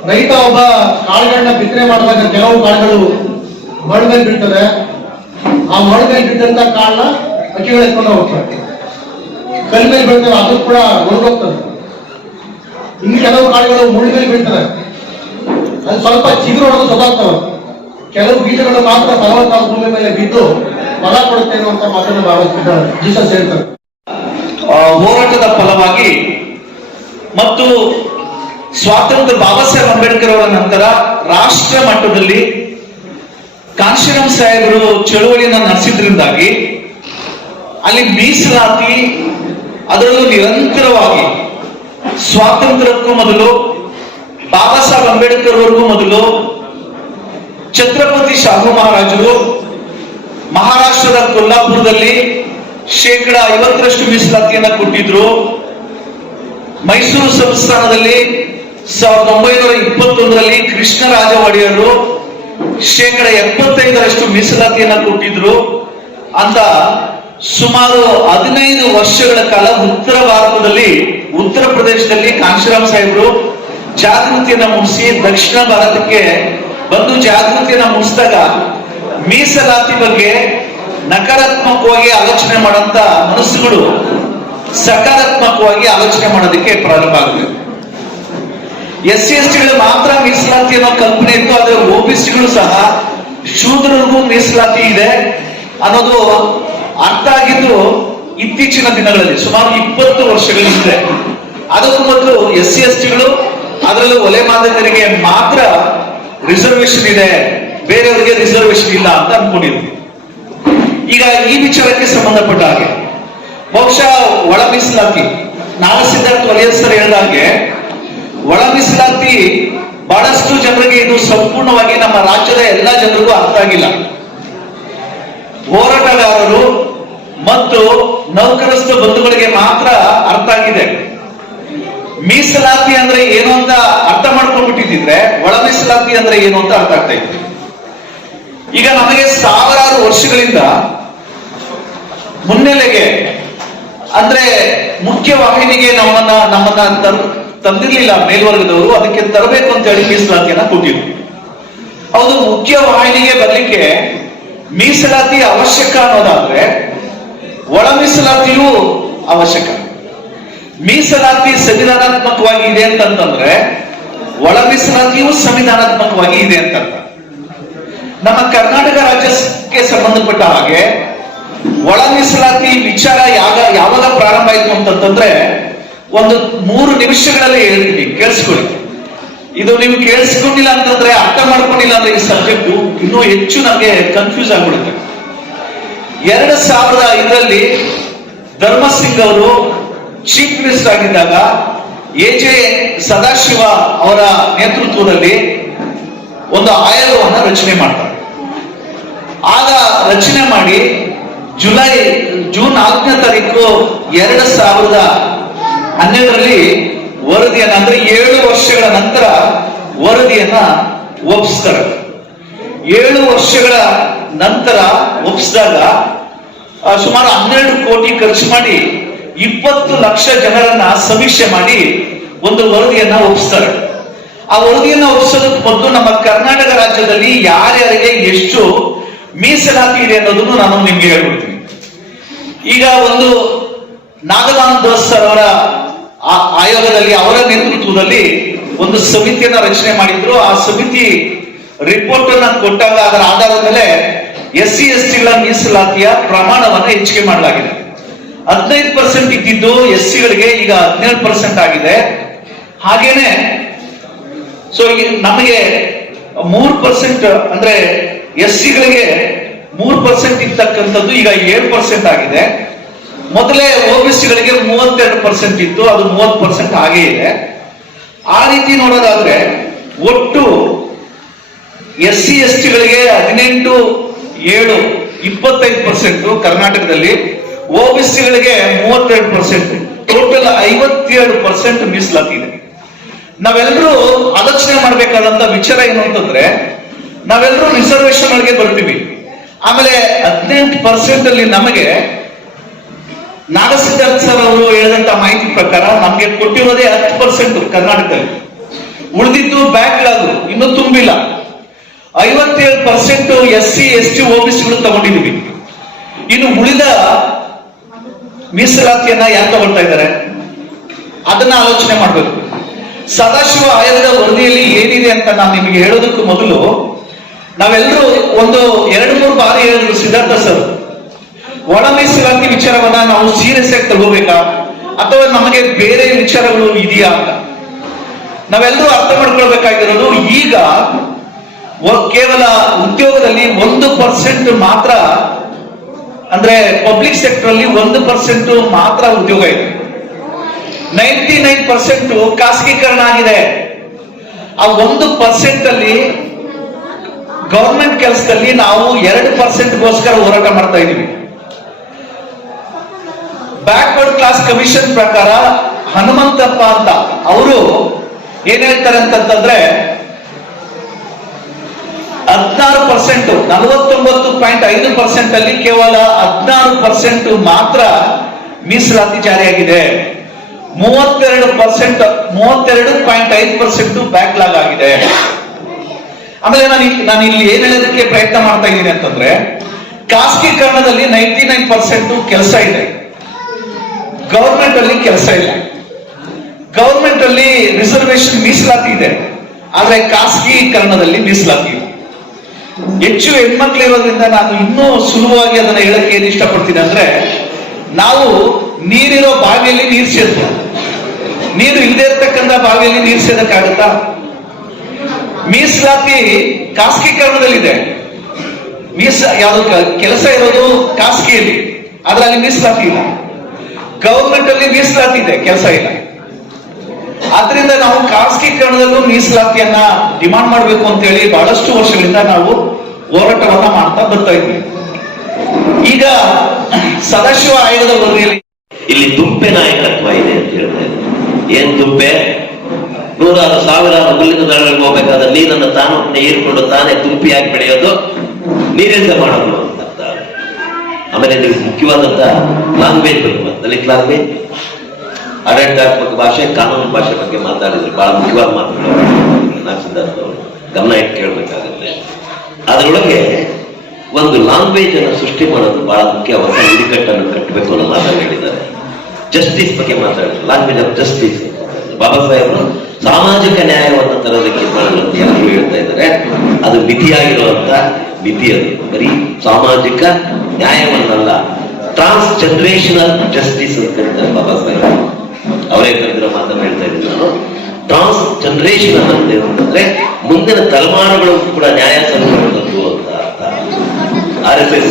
ರೈತ ಒಬ್ಬ ಕಾಳುಗಳನ್ನ ಬಿತ್ತನೆ ಮಾಡಿದಾಗ ಕೆಲವು ಕಾಳುಗಳು ಮರಳ ಮೇಲೆ ಬೀಳ್ತದೆ. ಆ ಮರಳ ಮೇಲೆ ಬಿದ್ದಂತ ಕಾಳನ್ನ ಹಕ್ಕಿಗಳು ಎತ್ಕೊಂಡು ಹೋಗ್ತಾರೆ. ಕಲ್ ಮೇಲೆ ಬೀಳ್ತವೆ, ಅದು ಕೂಡ ಒಣಗೋಗ್ತದೆ. ಇನ್ನು ಕೆಲವು ಕಾಳುಗಳು ಮುಳ್ಳು ಮೇಲೆ ಬೀಳ್ತದೆ, ಅದು ಸ್ವಲ್ಪ ಚಿಗುರು ಹೊಡೆದು ಸದಾಗ್ತವೆ. ಕೆಲವು ಬೀಜಗಳು ಮಾತ್ರ ಫಲವತ್ತಾದ ಭೂಮಿ ಮೇಲೆ ಬಿದ್ದು ಫಲ ಕೊಡುತ್ತೆ ಅನ್ನುವಂತ ಮಾತನ್ನು ಭಾವಿಸ್ತಿದ್ದಾರೆ ಜೀಸಸ್ ಹೇಳ್ತಾರೆ. ಹೋರಾಟದ ಫಲವಾಗಿ ಮತ್ತು ಸ್ವಾತಂತ್ರ್ಯ ಬಾಬಾ ಸಾಹೇಬ್ ಅಂಬೇಡ್ಕರ್ ಅವರ ನಂತರ ರಾಷ್ಟ್ರ ಮಟ್ಟದಲ್ಲಿ ಕಾಂಶೀರಾಮ್ ಸಾಹೇಬರು ಚಳುವಳಿಯನ್ನ ನಡೆಸಿದ್ರಿಂದಾಗಿ ಅಲ್ಲಿ ಮೀಸಲಾತಿ, ಅದರಲ್ಲೂ ನಿರಂತರವಾಗಿ ಸ್ವಾತಂತ್ರ್ಯಕ್ಕೂ ಮೊದಲು, ಬಾಬಾ ಸಾಹೇಬ್ ಅಂಬೇಡ್ಕರ್ ಅವರಿಗೂ ಮೊದಲು ಛತ್ರಪತಿ ಶಾಹು ಮಹಾರಾಜರು ಮಹಾರಾಷ್ಟ್ರದ ಕೊಲ್ಲಾಪುರದಲ್ಲಿ 50% ಮೀಸಲಾತಿಯನ್ನ ಕೊಟ್ಟಿದ್ರು. ಮೈಸೂರು ಸಂಸ್ಥಾನದಲ್ಲಿ 1921ರಲ್ಲಿ ಕೃಷ್ಣರಾಜ ಒಡೆಯರು 75% ಮೀಸಲಾತಿಯನ್ನ ಕೊಟ್ಟಿದ್ರು ಅಂತ ಸುಮಾರು 15 ವರ್ಷಗಳ ಕಾಲ ಉತ್ತರ ಭಾರತದಲ್ಲಿ, ಉತ್ತರ ಪ್ರದೇಶದಲ್ಲಿ ಕಾಂಶೀರಾಮ್ ಸಾಹೇಬರು ಜಾಗೃತಿಯನ್ನ ಮೂಡಿಸಿ ದಕ್ಷಿಣ ಭಾರತಕ್ಕೆ ಬಂದು ಜಾಗೃತಿಯನ್ನ ಮೂಡಿಸಿದಾಗ ಮೀಸಲಾತಿ ಬಗ್ಗೆ ನಕಾರಾತ್ಮಕವಾಗಿ ಆಲೋಚನೆ ಮಾಡಂತ ಮನಸ್ಸುಗಳು ಸಕಾರಾತ್ಮಕವಾಗಿ ಆಲೋಚನೆ ಮಾಡೋದಕ್ಕೆ ಪ್ರಾರಂಭ ಆಗಿದೆ. SC/ST ಗಳು ಮಾತ್ರ ಮೀಸಲಾತಿ ಅನ್ನೋ ಕಲ್ಪನೆ ಇತ್ತು, ಆದ್ರೆ OBC-ಗಳು ಸಹ ಶೂದ್ರರಿಗೂ ಮೀಸಲಾತಿ ಇದೆ ಅನ್ನೋದು ಅರ್ಥ ಆಗಿದ್ದು ಇತ್ತೀಚಿನ ದಿನಗಳಲ್ಲಿ, ಸುಮಾರು 20 ವರ್ಷಗಳ ಹಿಂದೆ. ಅದಕ್ಕೂ ಮೊದಲು SC/ST ಗಳು, ಅದರಲ್ಲೂ ಒಲೆ ಮಾದಕರಿಗೆ ಮಾತ್ರ ರಿಸರ್ವೇಶನ್ ಇದೆ, ಬೇರೆಯವರಿಗೆ ರಿಸರ್ವೇಶನ್ ಇಲ್ಲ ಅಂತ ಅನ್ಕೊಂಡಿದ್ವಿ. ಈಗ ಈ ವಿಚಾರಕ್ಕೆ ಸಂಬಂಧಪಟ್ಟ ಹಾಗೆ ಬಹುಶಃ ಒಳ ಮೀಸಲಾತಿ, ನಾಗ ಸಿದ್ಧಾರ್ಥ ವಲಿಯರ್ ಸರ್ ಹೇಳಿದಾಗೆ ಒಳ ಮೀಸಲಾತಿ ಬಹಳಷ್ಟು ಜನರಿಗೆ ಇದು ಸಂಪೂರ್ಣವಾಗಿ ನಮ್ಮ ರಾಜ್ಯದ ಎಲ್ಲಾ ಜನರಿಗೂ ಅರ್ಥ ಆಗಿಲ್ಲ. ಹೋರಾಟಗಾರರು ಮತ್ತು ನೌಕರಸ್ಥ ಬಂಧುಗಳಿಗೆ ಮಾತ್ರ ಅರ್ಥ ಆಗಿದೆ. ಮೀಸಲಾತಿ ಅಂದ್ರೆ ಏನು ಅಂತ ಅರ್ಥ ಮಾಡ್ಕೊಂಡ್ಬಿಟ್ಟಿದ್ರೆ ಒಳ ಮೀಸಲಾತಿ ಅಂದ್ರೆ ಏನು ಅಂತ ಅರ್ಥ ಆಗ್ತಾ ಇತ್ತು. ಈಗ ನಮಗೆ ಸಾವಿರಾರು ವರ್ಷಗಳಿಂದ ಮುನ್ನೆಲೆಗೆ ಅಂದ್ರೆ ಮುಖ್ಯ ವಾಹಿನಿಗೆ ನಮ್ಮನ್ನ ತಂದಿರ್ಲಿಲ್ಲ ಮೇಲ್ವರ್ಗದವರು, ಅದಕ್ಕೆ ತರಬೇಕು ಅಂತ ಹೇಳಿ ಮೀಸಲಾತಿಯನ್ನ ಕೊಟ್ಟಿದ್ರು. ಹೌದು, ಮುಖ್ಯ ವಾಹಿನಿಗೆ ಬರ್ಲಿಕ್ಕೆ ಮೀಸಲಾತಿ ಅವಶ್ಯಕ ಅನ್ನೋದಾದ್ರೆ ಒಳ ಮೀಸಲಾತಿಯೂ ಅವಶ್ಯಕ. ಮೀಸಲಾತಿ ಸಂವಿಧಾನಾತ್ಮಕವಾಗಿ ಇದೆ ಅಂತಂದ್ರೆ ಒಳ ಮೀಸಲಾತಿಯೂ ಸಂವಿಧಾನಾತ್ಮಕವಾಗಿ ಇದೆ ಅಂತ. ನಮ್ಮ ಕರ್ನಾಟಕ ರಾಜ್ಯಕ್ಕೆ ಸಂಬಂಧಪಟ್ಟ ಹಾಗೆ ಒಳ ಮೀಸಲಾತಿ ವಿಚಾರ ಯಾವಾಗ ಪ್ರಾರಂಭ ಆಯ್ತು ಅಂತಂದ್ರೆ ಒಂದು 3 ನಿಮಿಷಗಳಲ್ಲಿ ಹೇಳ್ತೀನಿ, ಕೇಳಿಸ್ಕೊಳ್ಳಿ. ಇದು ನೀವು ಕೇಳಿಸ್ಕೊಂಡಿಲ್ಲ ಅಂತಂದ್ರೆ, ಅರ್ಥ ಮಾಡ್ಕೊಂಡಿಲ್ಲ ಅಂದ್ರೆ ಈ ಸಬ್ಜೆಕ್ಟ್ ಇನ್ನೂ ಹೆಚ್ಚು ನಮಗೆ ಕನ್ಫ್ಯೂಸ್ ಆಗ್ಬಿಡುತ್ತೆ. 2005ರಲ್ಲಿ ಧರ್ಮಸಿಂಗ್ ಅವರು ಚೀಫ್ ಮಿನಿಸ್ಟರ್ ಆಗಿದ್ದಾಗ AJ ಸದಾಶಿವ ಅವರ ನೇತೃತ್ವದಲ್ಲಿ ಒಂದು ಆಯೋಗವನ್ನ ರಚನೆ ಮಾಡ್ತಾರೆ. ಆಗ ರಚನೆ ಮಾಡಿ ಜೂನ್ 4ನೇ ತಾರೀಕು 2012ರಲ್ಲಿ ವರದಿಯನ್ನ, ಅಂದ್ರೆ 7 ವರ್ಷಗಳ ನಂತರ ವರದಿಯನ್ನ ಒಪ್ಪಿಸ್ತಾರೆ. 7 ವರ್ಷಗಳ ನಂತರ ಒಪ್ಪಿಸಿದಾಗ ಸುಮಾರು 12 ಕೋಟಿ ಖರ್ಚು ಮಾಡಿ 20 ಲಕ್ಷ ಜನರನ್ನ ಸಮೀಕ್ಷೆ ಮಾಡಿ ಒಂದು ವರದಿಯನ್ನ ಒಪ್ಪಿಸ್ತಾರೆ. ಆ ವರದಿಯನ್ನ ಒಪ್ಪಿಸೋದಕ್ಕೆ ಮೊದಲು ನಮ್ಮ ಕರ್ನಾಟಕ ರಾಜ್ಯದಲ್ಲಿ ಯಾರ್ಯಾರಿಗೆ ಎಷ್ಟು ಮೀಸಲಾತಿ ಇದೆ ಅನ್ನೋದನ್ನು ನಾನು ನಿಮ್ಗೆ ಹೇಳ್ಬಿಡ್ತೀನಿ. ಈಗ ಒಂದು ನಾಗಲಾನ್ ದಾಸ್ ಸರ್ ಅವರ ಆಯೋಗದಲ್ಲಿ, ಅವರ ನೇತೃತ್ವದಲ್ಲಿ ಒಂದು ಸಮಿತಿಯನ್ನ ರಚನೆ ಮಾಡಿದ್ರು. ಆ ಸಮಿತಿ ರಿಪೋರ್ಟ್ ಅನ್ನ ಕೊಟ್ಟಾಗ ಅದರ ಆಧಾರದ ಮೇಲೆ SC/STಗಳ ಮೀಸಲಾತಿಯ ಪ್ರಮಾಣವನ್ನು ಹೆಚ್ಚಿಗೆ ಮಾಡಲಾಗಿದೆ. 15% ಇದ್ದಿದ್ದು SC-ಗಳಿಗೆ ಈಗ 17% ಆಗಿದೆ. ಹಾಗೇನೆ ನಮಗೆ 3% ಅಂದ್ರೆ SC-ಗಳಿಗೆ 3% ಇರ್ತಕ್ಕಂಥದ್ದು ಈಗ 7% ಆಗಿದೆ. ಮೊದಲೇ OBC-ಗಳಿಗೆ 32% ಇತ್ತು, ಅದು 30% ಹಾಗೇ ಇದೆ. ಆ ರೀತಿ ನೋಡೋದಾದ್ರೆ ಒಟ್ಟು SC/ST-ಗಳಿಗೆ 18, 7, 25% ಕರ್ನಾಟಕದಲ್ಲಿ, OBC-ಗಳಿಗೆ 32%, ಟೋಟಲ್ 57% ಮೀಸಲಾತಿ ಇದೆ. ನಾವೆಲ್ಲರೂ ಆಲೋಚನೆ ಮಾಡಬೇಕಾದಂತ ವಿಚಾರ ಏನು ಅಂತಂದ್ರೆ, ನಾವೆಲ್ಲರೂ ರಿಸರ್ವೇಶನ್ ಗಳಿಗೆ ಬರ್ತೀವಿ. ಆಮೇಲೆ 18% ಅಲ್ಲಿ ನಮಗೆ ನಾಗಸಿದ್ಧಾರ್ಥ ಸರ್ ಅವರು ಹೇಳಿದಂತ ಮಾಹಿತಿ ಪ್ರಕಾರ ನಮ್ಗೆ ಕೊಟ್ಟಿರೋದೇ 10% ಕರ್ನಾಟಕದಲ್ಲಿ. ಉಳಿದಿದ್ದು ಬ್ಯಾಕ್ಲಾಗ್, ಇನ್ನೂ ತುಂಬಿಲ್ಲ. 57% SC/ST OBC-ಗಳು ತಗೊಂಡಿದ್ದೀವಿ. ಇನ್ನು ಉಳಿದ ಮೀಸಲಾತಿಯನ್ನ ಯಾರು ತಗೊಳ್ತಾ ಇದ್ದಾರೆ ಅದನ್ನ ಆಲೋಚನೆ ಮಾಡಬೇಕು. ಸದಾಶಿವ ಆಯೋಗದ ವರದಿಯಲ್ಲಿ ಏನಿದೆ ಅಂತ ನಾನು ನಿಮಗೆ ಹೇಳೋದಕ್ಕೂ ಮೊದಲು ನಾವೆಲ್ಲರೂ ಒಂದು 2-3 ಬಾರಿ ಹೇಳಿದ್ರು ಸಿದ್ಧಾರ್ಥ ಸರ್, ಒಳ ಮೀಸಲಾತಿ ವಿಚಾರವನ್ನ ನಾವು ಸೀರಿಯಸ್ ಆಗಿ ತಗೋಬೇಕಾ ಅಥವಾ ನಮಗೆ ಬೇರೆ ವಿಚಾರಗಳು ಇದೆಯಾ ಅಂತ ನಾವೆಲ್ಲರೂ ಅರ್ಥ ಮಾಡ್ಕೊಳ್ಬೇಕಾಗಿರೋದು. ಈಗ ಕೇವಲ ಉದ್ಯೋಗದಲ್ಲಿ 1% ಮಾತ್ರ, ಅಂದ್ರೆ ಪಬ್ಲಿಕ್ ಸೆಕ್ಟರ್ ಅಲ್ಲಿ 1% ಮಾತ್ರ ಉದ್ಯೋಗ ಇದೆ. 99% ಖಾಸಗೀಕರಣ ಆಗಿದೆ. ಆ 1% ಅಲ್ಲಿ ಗವರ್ಮೆಂಟ್ ಕೆಲಸದಲ್ಲಿ ನಾವು 2%ಗೋಸ್ಕರ ಹೋರಾಟ ಮಾಡ್ತಾ ಇದೀವಿ. ಬ್ಯಾಕ್ವರ್ಡ್ ಕ್ಲಾಸ್ ಕಮಿಷನ್ ಪ್ರಕಾರ ಹನುಮಂತಪ್ಪ ಅಂತ ಅವರು ಏನ್ ಹೇಳ್ತಾರೆ ಅಂತಂದ್ರೆ 16%, 49.5% ಅಲ್ಲಿ ಕೇವಲ 16% ಮಾತ್ರ ಮೀಸಲಾತಿ ಜಾರಿಯಾಗಿದೆ. 32.5% ಬ್ಯಾಕ್ಲಾಗ್ ಆಗಿದೆ. ಆಮೇಲೆ ನಾನು ಇಲ್ಲಿ ಏನ್ ಹೇಳೋದಕ್ಕೆ ಪ್ರಯತ್ನ ಮಾಡ್ತಾ ಇದ್ದೀನಿ ಅಂತಂದ್ರೆ, ಖಾಸಗೀಕರಣದಲ್ಲಿ 99% ಕೆಲಸ ಇದೆ, ಗವರ್ಮೆಂಟ್ ಅಲ್ಲಿ ಕೆಲಸ ಇಲ್ಲ. ಗವರ್ಮೆಂಟ್ ಅಲ್ಲಿ ರಿಸರ್ವೇಶನ್ ಮೀಸಲಾತಿ ಇದೆ, ಆದ್ರೆ ಖಾಸಗೀಕರಣದಲ್ಲಿ ಮೀಸಲಾತಿ ಇಲ್ಲ. ಹೆಚ್ಚು ಹೆಣ್ಮಕ್ಳು ಇರೋದ್ರಿಂದ ನಾನು ಇನ್ನೂ ಸುಲಭವಾಗಿ ಅದನ್ನ ಹೇಳಕ್ಕೆ ಏನ್ ಇಷ್ಟಪಡ್ತೀನಿ ಅಂದ್ರೆ, ನಾವು ನೀರಿರೋ ಬಾವಿಯಲ್ಲಿ ನೀರು ಸೇರ್ತೀವಿ, ನೀರು ಇಲ್ಲದೆ ಇರ್ತಕ್ಕಂಥ ಬಾವಿಯಲ್ಲಿ ನೀರು ಸೇರಕ್ಕಾಗತ್ತಾ? ಮೀಸಲಾತಿ ಖಾಸಗೀಕರಣದಲ್ಲಿದೆ, ಯಾವುದು ಕೆಲಸ ಇರೋದು ಖಾಸಗಿಯಲ್ಲಿ, ಆದ್ರೆ ಅಲ್ಲಿ ಮೀಸಲಾತಿ ಇಲ್ಲ. ಗವರ್ಮೆಂಟ್ ಅಲ್ಲಿ ಮೀಸಲಾತಿ ಇದೆ, ಕೆಲಸ ಇಲ್ಲ. ಆದ್ರಿಂದ ನಾವು ಖಾಸಗೀಕರಣದಲ್ಲೂ ಮೀಸಲಾತಿಯನ್ನ ಡಿಮಾಂಡ್ ಮಾಡಬೇಕು ಅಂತ ಹೇಳಿ ಬಹಳಷ್ಟು ವರ್ಷಗಳಿಂದ ನಾವು ಹೋರಾಟವನ್ನ ಮಾಡ್ತಾ ಬರ್ತಾ ಇದ್ವಿ. ಈಗ ಸದಾಶಿವ ಆಯೋಗದ ವರದಿಯಲ್ಲಿ ಇಲ್ಲಿ ದುಂಪೆ ನಾಯಕತ್ವ ಇದೆ ಅಂತ ಹೇಳ್ತಾ ಇದ್ದಾರೆ. ಏನ್ ದುಂಪೆ? ನೂರಾರು ಸಾವಿರಾರು ಹುಲ್ಲಿನ ದಳಗಳಿಗೆ ಹೋಗ್ಬೇಕಾದ್ರೆ ನೀರನ್ನು ತಾನು ಹೀರ್ಕೊಂಡು ತಾನೇ ದುಂಪಿಯಾಗಿ ಬೆಳೆಯೋದು, ನೀರಿಂದ ಮಾಡೋದು ಅಂತ. ಆಮೇಲೆ ನೀವು ಮುಖ್ಯವಾದಂತ ಲ್ಯಾಂಗ್ವೇಜ್ ಬಗ್ಗೆ, ದಲಿತ ಲ್ಯಾಂಗ್ವೇಜ್, ಆಡಳಿತಾತ್ಮಕ ಭಾಷೆ, ಕಾನೂನು ಭಾಷೆ ಬಗ್ಗೆ ಮಾತಾಡಿದ್ರು. ಬಹಳ ಮುಖ್ಯವಾದ ಮಾತುಗಳು ಸಿದ್ಧಾರ್ಥ ಅವರು ಗಮನ ಇಟ್ಟು ಕೇಳಬೇಕಾಗುತ್ತೆ. ಅದರೊಳಗೆ ಒಂದು ಲ್ಯಾಂಗ್ವೇಜ್ ಅನ್ನು ಸೃಷ್ಟಿ ಮಾಡೋದು ಬಹಳ ಮುಖ್ಯ. ಹೊಸ ಹಿಡಿಕಟ್ಟನ್ನು ಕಟ್ಟಬೇಕು ಅನ್ನೋ ಮಾತನ್ನು ಹೇಳಿದ್ದಾರೆ. ಜಸ್ಟಿಸ್ ಬಗ್ಗೆ ಮಾತಾಡಿದ್ರು, ಲ್ಯಾಂಗ್ವೇಜ್ ಆಫ್ ಜಸ್ಟಿಸ್. ಬಾಬಾ ಸಾಹೇಬರು ಸಾಮಾಜಿಕ ನ್ಯಾಯವನ್ನು ತರೋದಕ್ಕೆ ಮಾಡಲು ಎಲ್ಲರೂ ಹೇಳ್ತಾ ಇದ್ದಾರೆ. ಅದು ಮಿತಿಯಾಗಿರುವಂತ ಮಿತಿ, ಅದು ಬರೀ ಸಾಮಾಜಿಕ ನ್ಯಾಯವನ್ನಲ್ಲ, ಟ್ರಾನ್ಸ್ ಜನರೇಷನಲ್ ಜಸ್ಟಿಸ್ ಅಂತ ಕರೀತಾರೆ ಬಾಬಾ ಸಾಹೇಬ್. ಅವರೇ ಕರೆದಿರೋ ಮಾತನ್ನು ಹೇಳ್ತಾ ಇದ್ದೀನಿ ನಾನು. ಟ್ರಾನ್ಸ್ ಜನರೇಷನಲ್ ಅಂತಂದ್ರೆ ಮುಂದಿನ ತಲೆಮಾರುಗಳು ಕೂಡ ನ್ಯಾಯ ಸಂಗ್ರಹದ್ದು ಅಂತ ಅರ್ಥ. RSS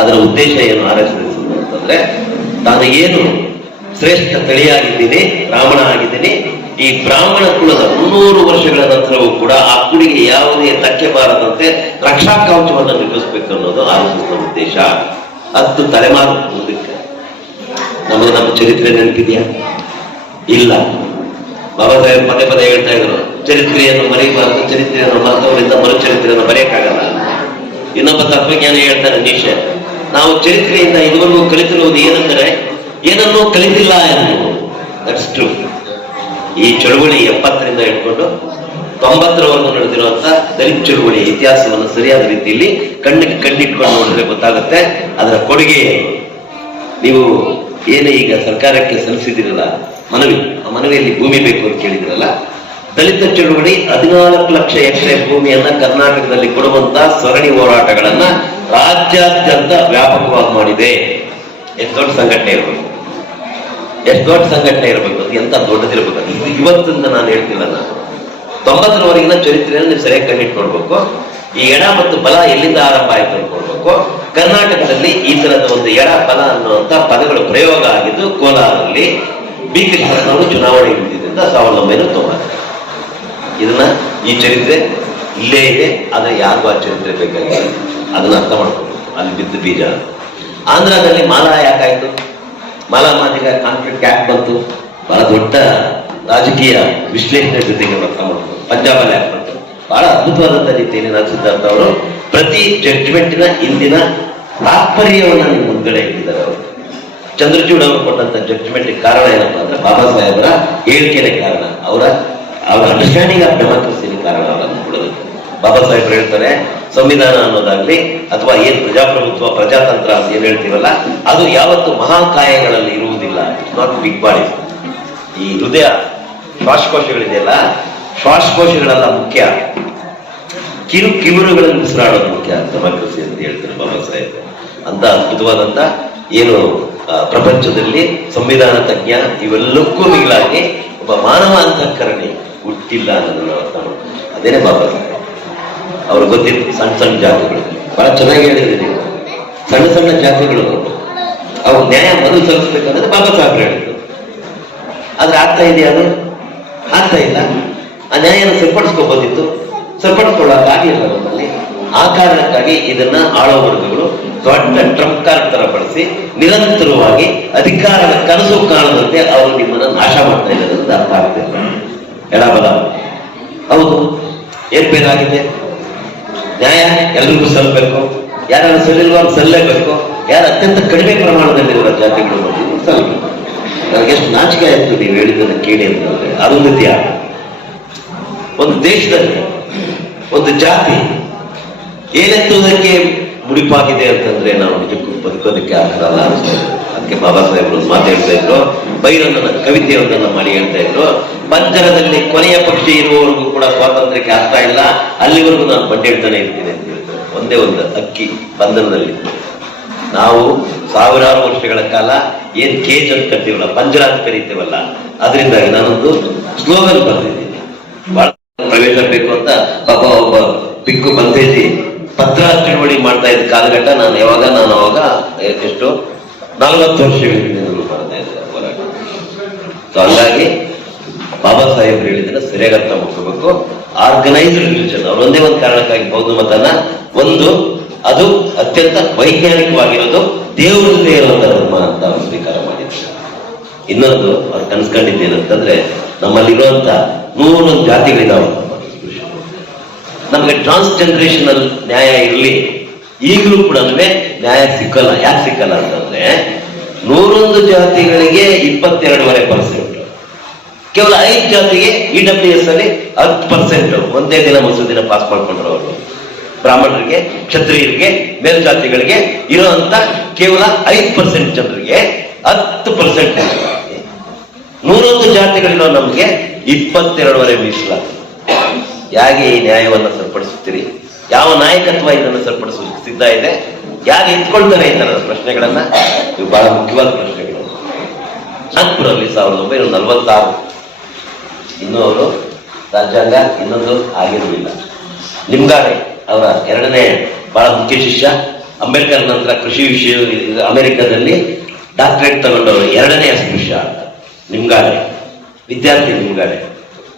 ಅದರ ಉದ್ದೇಶ ಏನು? RSS ಅಂತಂದ್ರೆ ತಾನು ಏನು ಶ್ರೇಷ್ಠ ತಳಿಯಾಗಿದ್ದೀನಿ, ಬ್ರಾಹ್ಮಣ ಆಗಿದ್ದೀನಿ, ಈ ಬ್ರಾಹ್ಮಣ ಕುಲದ 300 ವರ್ಷಗಳ ನಂತರವೂ ಕೂಡ ಆ ಕುಡಿಗೆ ಯಾವುದೇ ಧಕ್ಕೆ ಬಾರದಂತೆ ರಕ್ಷಾ ಕವಚವನ್ನು ನಿರ್ಮಿಸಬೇಕು ಅನ್ನೋದು RSS ಉದ್ದೇಶ. 10 ತಲೆಮಾರು ಮುಂದಕ್ಕೆ. ನಮಗೆ ನಮ್ಮ ಚರಿತ್ರೆ ನೆನಪಿದೆಯಾ? ಇಲ್ಲ. ಬಾಬಾ ಸಾಹೇಬ್ ಪದೇ ಪದೇ ಹೇಳ್ತಾ ಇದ್ರು, ಚರಿತ್ರೆಯನ್ನು ಮರೆಯಬಾರದು, ಚರಿತ್ರೆಯನ್ನು ಮರೆತವರಿಂದ ಮರುಚರಿತ್ರೆಯನ್ನು ಬರೆಯಕ್ಕಾಗಲ್ಲ. ಇನ್ನೊಬ್ಬ ತತ್ವಜ್ಞಾನ ಹೇಳ್ತಾರೆ ನೀಶೆ, ನಾವು ಚರಿತ್ರೆಯಿಂದ ಇದುವರೆಗೂ ಕಲಿತಿರುವುದು ಏನೆಂದರೆ ಏನನ್ನೂ ಕಲಿತಿಲ್ಲ ಎನ್ನುವುದು. That's true. ಈ ಚಳುವಳಿ 70ರಿಂದ ಹಿಡ್ಕೊಂಡು 90ರವರೆಗೂ ನಡೆದಿರುವಂತ ದಲಿತ ಚಳುವಳಿ ಇತಿಹಾಸವನ್ನು ಸರಿಯಾದ ರೀತಿಯಲ್ಲಿ ಕಣ್ಣಿಟ್ಕೊಂಡು ನೋಡಿದ್ರೆ ಗೊತ್ತಾಗುತ್ತೆ ಅದರ ಕೊಡುಗೆ. ನೀವು ಏನೇ ಈಗ ಸರ್ಕಾರಕ್ಕೆ ಸಲ್ಲಿಸಿದಿರಲ್ಲ ಮನವಿ, ಆ ಮನವಿಯಲ್ಲಿ ಭೂಮಿ ಬೇಕು ಅಂತ ಕೇಳಿದ್ರಲ್ಲ, ದಲಿತ ಚಳುವಳಿ 14 ಲಕ್ಷ ಎಕರೆ ಭೂಮಿಯನ್ನ ಕರ್ನಾಟಕದಲ್ಲಿ ಕೊಡುವಂತ ಸರಣಿ ಹೋರಾಟಗಳನ್ನ ರಾಜ್ಯಾದ್ಯಂತ ವ್ಯಾಪಕವಾಗಿ ಮಾಡಿದೆ. ಎಷ್ಟು ದೊಡ್ಡ ಸಂಘಟನೆ ಇರಬೇಕು, ಎಷ್ಟು ದೊಡ್ಡ ಸಂಘಟನೆ ಇರಬೇಕು, ಎಂತ ದೊಡ್ಡದಿರ್ಬೇಕು. ಇದು ಇವತ್ತಿಂದ ನಾನು ಹೇಳ್ತಿಲ್ಲ, ನಾನು 90ರವರೆಗಿನ ಚರಿತ್ರೆಯನ್ನು ನೀವು ಸರಿಯಾಗಿ ಕಣ್ಣಿಟ್ಕೊಳ್ಬೇಕು. ಈ ಎಡ ಮತ್ತು ಬಲ ಎಲ್ಲಿಂದ ಆರಂಭ ಆಯ್ತು ಅನ್ಕೊಳ್ಬೇಕು. ಕರ್ನಾಟಕದಲ್ಲಿ ಈ ತರದ ಒಂದು ಎಡ ಬಲ ಅನ್ನುವಂತ ಪದಗಳು ಪ್ರಯೋಗ ಆಗಿದ್ದು ಕೋಲಾರಲ್ಲಿ ಬಿ ಕೃಷ್ಣನವರು ಚುನಾವಣೆ ನಿಂತಿದ್ದರಿಂದ 1990. ಇದನ್ನ ಈ ಚರಿತ್ರೆ ಇಲ್ಲೇ ಇದೆ, ಆದ್ರೆ ಯಾರಿಗೂ ಆ ಚರಿತ್ರೆ ಬೇಕಾಗಿಲ್ಲ. ಅದನ್ನ ಅರ್ಥ ಮಾಡ್ಕೊಂಡು ಅಲ್ಲಿ ಬಿದ್ದ ಬೀಜ. ಆಂಧ್ರದಲ್ಲಿ ಮಾಲಾ ಯಾಕಾಯ್ತು? ಮಾಲಾ ಮಾದಿಗ ಕಾನ್ಫ್ಲಿಕ್ಟ್ ಯಾಕೆ ಬಂತು? ಬಹಳ ದೊಡ್ಡ ರಾಜಕೀಯ ವಿಶ್ಲೇಷಣೆ ಜೊತೆಗೆ ಅರ್ಥ ಮಾಡ್ಕೊಂಡು. ಪಂಜಾಬಲ್ಲಿ ಯಾಕೆ ಬಂತು? ಬಹಳ ಅದ್ಭುತವಾದಂತ ರೀತಿಯಲ್ಲಿ ನಾನು ಸಿದ್ಧಾರ್ಥ ಅವರು ಪ್ರತಿ ಜಡ್ಜ್ಮೆಂಟಿನ ಹಿಂದಿನ ತಾತ್ಪರ್ಯವನ್ನು ನಿಮ್ಮ ಮುಂದ್ಗಡೆ ಇಟ್ಟಿದ್ದಾರೆ. ಅವರು ಚಂದ್ರಚೂಡ್ ಅವರು ಕೊಟ್ಟಂತ ಜಡ್ಜ್ಮೆಂಟ್ ಕಾರಣ ಏನಪ್ಪಾ ಅಂದ್ರೆ ಬಾಬಾ ಸಾಹೇಬರ ಹೇಳಿಕೆನೇ ಕಾರಣ, ಅವರ ಅಂಡರ್ಸ್ಟ್ಯಾಂಡಿಂಗ್ ಆಫ್ ಡೆಮಾಕ್ರಸಿನ ಕಾರಣ ಅವರನ್ನು ಕೊಡೋದಕ್ಕೆ. ಬಾಬಾ ಸಾಹೇಬರು ಹೇಳ್ತಾರೆ, ಸಂವಿಧಾನ ಅನ್ನೋದಾಗ್ಲಿ ಅಥವಾ ಏನ್ ಪ್ರಜಾಪ್ರಭುತ್ವ ಪ್ರಜಾತಂತ್ರ ಅಂತ ಏನ್ ಹೇಳ್ತೀವಲ್ಲ, ಅದು ಯಾವತ್ತು ಮಹಾಕಾಯಗಳಲ್ಲಿ ಇರುವುದಿಲ್ಲ. It's not big body. ಈ ಹೃದಯ ಶ್ವಾಸಕೋಶಗಳಿದೆಯಲ್ಲ, ಶ್ವಾಸಕೋಶಗಳೆಲ್ಲ ಮುಖ್ಯ, ಕಿರುಗಳಲ್ಲಿ ಉಸಿರಾಡೋದು ಮುಖ್ಯ ಡೆಮಾಕ್ರಸಿ ಅಂತ ಹೇಳ್ತಾರೆ ಬಾಬಾ ಸಾಹೇಬ್. ಅಂತ ಅದ್ಭುತವಾದಂತ ಏನು ಪ್ರಪಂಚದಲ್ಲಿ ಸಂವಿಧಾನ ತಜ್ಞ ಇವೆಲ್ಲಕ್ಕೂ ಮಿಗಿಲಾಗಿ ಒಬ್ಬ ಮಾನವ ಅಂತಃಕರಣೆ ಹುಟ್ಟಿಲ್ಲ ಅನ್ನೋದನ್ನು ಅರ್ಥ ಮಾಡ್ತಾರೆ. ಅದೇನೆ ಬಾಬಾ ಸಾಹೇಬ್. ಅವ್ರು ಗೊತ್ತಿತ್ತು ಸಣ್ಣ ಸಣ್ಣ ಜಾತಿಗಳು. ಬಹಳ ಚೆನ್ನಾಗಿ ಹೇಳಿದ್ರಿ ನೀವು, ಸಣ್ಣ ಸಣ್ಣ ಜಾತಿಗಳು ಅವ್ರು ನ್ಯಾಯ ಮೊದಲು ಸಲ್ಲಿಸ್ಬೇಕಂದ್ರೆ ಬಾಬಾ ಸಾಹೇಬ್ ಹೇಳಿದ್ರು. ಆದ್ರೆ ಆಗ್ತಾ ಇದೆಯಾ? ಅದು ಆಗ್ತಾ ಇಲ್ಲ. ಆ ನ್ಯಾಯನ ಸರಿಪಡಿಸ್ಕೋಬೋದಿತ್ತು, ಸರಿಪಡಿಸ್ಕೊಳ್ಳೋಕ್ಕಾಗಿಲ್ಲ ನಮ್ಮಲ್ಲಿ. ಆ ಕಾರಣಕ್ಕಾಗಿ ಇದನ್ನ ಆಳೋ ವರ್ಗಗಳು ದೊಡ್ಡ ಟ್ರಂಪ್ ಕಾರ್ಡ್ ತರ ಬಳಸಿ ನಿರಂತರವಾಗಿ ಅಧಿಕಾರದ ಕನಸು ಕಾಣದಂತೆ ಅವರು ನಿಮ್ಮನ್ನ ನಾಶ ಮಾಡ್ತಾ ಇದ್ದಾರೆ ಅಂತ ಅರ್ಥ ಆಗ್ತಿಲ್ಲ. ಎಡಬಲ ಹೌದು, ಏರ್ಪೇರಾಗಿದೆ. ನ್ಯಾಯ ಎಲ್ರಿಗೂ ಸಲ್ಲಬೇಕು, ಯಾರು ಸಲ್ಲಿಲ್ವೋ ಅವ್ರು ಸಲ್ಲಲೇಬೇಕು. ಯಾರು ಅತ್ಯಂತ ಕಡಿಮೆ ಪ್ರಮಾಣದಲ್ಲಿರುವ ಜಾತಿಗಳು ಸಲ್ಲಬೇಕು. ನನಗೆ ಎಷ್ಟು ನಾಚಿಕೆ ಆಯ್ತು ನೀವು ಹೇಳಿದ್ದನ್ನು ಕೇಳಿ ಅಂತಂದ್ರೆ. ಅದೊಂದು ತ್ಯಾಗ. ಒಂದು ದೇಶದಲ್ಲಿ ಒಂದು ಜಾತಿ ಏನೆತ್ತುವುದಕ್ಕೆ ಮುಡಿಪಾಗಿದೆ ಅಂತಂದ್ರೆ ನಾವು ನಿಜಕ್ಕೂ ಬದುಕೋದಕ್ಕೆ ಆಗಲ್ಲ ಅನಿಸ್ತಾ ಇದೆ. ಅದಕ್ಕೆ ಬಾಬಾ ಸಾಹೇಬರು ಮಾತಾಡ್ತಾ ಇದ್ರು, ಬೈರನ್ನ ಕವಿತೆಯೊಂದನ್ನ ಮಾಡಿ ಹೇಳ್ತಾ ಇದ್ರು, ಪಂಜರದಲ್ಲಿ ಕೊನೆಯ ಪಕ್ಷಿ ಇರುವವರೆಗೂ ಕೂಡ ಸ್ವಾತಂತ್ರ್ಯಕ್ಕೆ ಆಗ್ತಾ ಇಲ್ಲ, ಅಲ್ಲಿವರೆಗೂ ನಾನು ಬಂಡೇಳ್ತಾನೆ ಇರ್ತೀನಿ ಅಂತ ಹೇಳ್ತಾರೆ. ಒಂದೇ ಒಂದು ಅಕ್ಕಿ ಬಂಧನದಲ್ಲಿ ನಾವು ಸಾವಿರಾರು ವರ್ಷಗಳ ಕಾಲ ಏನ್ ಕೇಜ್ ಅಂತ ಕರಿತೀವಲ್ಲ, ಪಂಜರ ಅಂತ ಕರಿತೀವಲ್ಲ, ಅದರಿಂದಾಗಿ ನಾನೊಂದು ಸ್ಲೋಗನ್ ಬರೆದಿದ್ದೀನಿ. ಬಹಳ ಪ್ರವೇಶ ಬೇಕು ಅಂತ ಪಾಪ ಒಬ್ಬ ಬಿಕ್ಕು ಬಂದೇಜಿ ಪತ್ರ ಚಳವಳಿ ಮಾಡ್ತಾ ಇದ್ದ ಕಾಲಘಟ್ಟ ನಾನು ಅವಾಗ ಎಷ್ಟು 40 ವರ್ಷಗಳಿಂದ ಮಾಡ್ತಾ ಇದ್ದೆ ಹೋರಾಟ. ಸೊ ಹಂಗಾಗಿ ಬಾಬಾ ಸಾಹೇಬ್ ಹೇಳಿದ್ರೆ ಸರಿಯಾಗಿ ಅರ್ಥ ಮಾಡ್ಕೋಬೇಕು. ಆರ್ಗನೈಸ್ಡ್ ರಿಲಿಜನ್ ಅವ್ರು ಒಂದೇ ಒಂದು ಕಾರಣಕ್ಕಾಗಿ ಬೌದ್ಧ ಮತನ ಅದು ಅತ್ಯಂತ ವೈಜ್ಞಾನಿಕವಾಗಿರೋದು, ದೇವರಲ್ಲೇ ಇರುವಂತ ಧರ್ಮ ಅಂತ ಅವ್ರು ಸ್ವೀಕಾರ ಮಾಡಿದ್ರು. ಇನ್ನೊಂದು ಅವ್ರು ಕನ್ಸ್ಕೊಂಡಿದ್ದೇನಂತಂದ್ರೆ ನಮ್ಮಲ್ಲಿರುವಂತ 100 ಜಾತಿಗಳಿದಾವೆ. ನಮಗೆ ಟ್ರಾನ್ಸ್ಜೆನರೇಷನಲ್ ನ್ಯಾಯ ಇರಲಿ, ಈಗಲೂ ಕೂಡ ನ್ಯಾಯ ಸಿಕ್ಕಲ್ಲ. ಯಾಕೆ ಸಿಕ್ಕಲ್ಲ ಅಂತಂದ್ರೆ 101 ಜಾತಿಗಳಿಗೆ 22.5%, ಕೇವಲ 5 ಜಾತಿಗೆ EWS ಅಲ್ಲಿ 10%. ಒಂದೇ ದಿನ ಮಸೂದಿನ ಪಾಸ್ ಮಾಡ್ಕೊಂಡ್ರು ಅವರು. ಬ್ರಾಹ್ಮಣರಿಗೆ, ಕ್ಷತ್ರಿಯರಿಗೆ, ಮೇಲ್ಜಾತಿಗಳಿಗೆ ಇರುವಂತ ಕೇವಲ 5% ಜನರಿಗೆ 10%. 101 ಜಾತಿಗಳಿರೋ ನಮಗೆ 22.5 ಮೀಸಲಾತಿ. ಯಾಕೆ ಈ ನ್ಯಾಯವನ್ನ ಸರಿಪಡಿಸುತ್ತೀರಿ? ಯಾವ ನಾಯಕತ್ವ ಇದನ್ನು ಸರಿಪಡಿಸಲಿಕ್ಕೆ ಸಿದ್ಧ ಇದೆ? ಯಾರು ಎತ್ಕೊಳ್ತಾರೆ ಈ ತರದ ಪ್ರಶ್ನೆಗಳನ್ನ? ಇವು ಬಹಳ ಮುಖ್ಯವಾದ ಪ್ರಶ್ನೆಗಳು. ನಾಗ್ಪುರಲ್ಲಿ 1946 ಇನ್ನೂ ಅವರು ರಾಜ್ಯಾಂಗ ಇನ್ನೊಂದು ಆಗಿರಲಿಲ್ಲ. ಲಿಂಗಾರೆ ಅವರ 2ನೇ ಬಹಳ ಮುಖ್ಯ ಶಿಷ್ಯ, ಅಂಬೇಡ್ಕರ್ ನಂತರ ಕೃಷಿ ವಿಷಯ ಅಮೆರಿಕದಲ್ಲಿ ಡಾಕ್ಟರೇಟ್ ತಗೊಂಡವರು 2ನೇ ಅಸ್ಪೃಶ್ಯ ಅಂತ ಲಿಂಗಾರೆ, ವಿದ್ಯಾರ್ಥಿ ಲಿಂಗಾರೆ.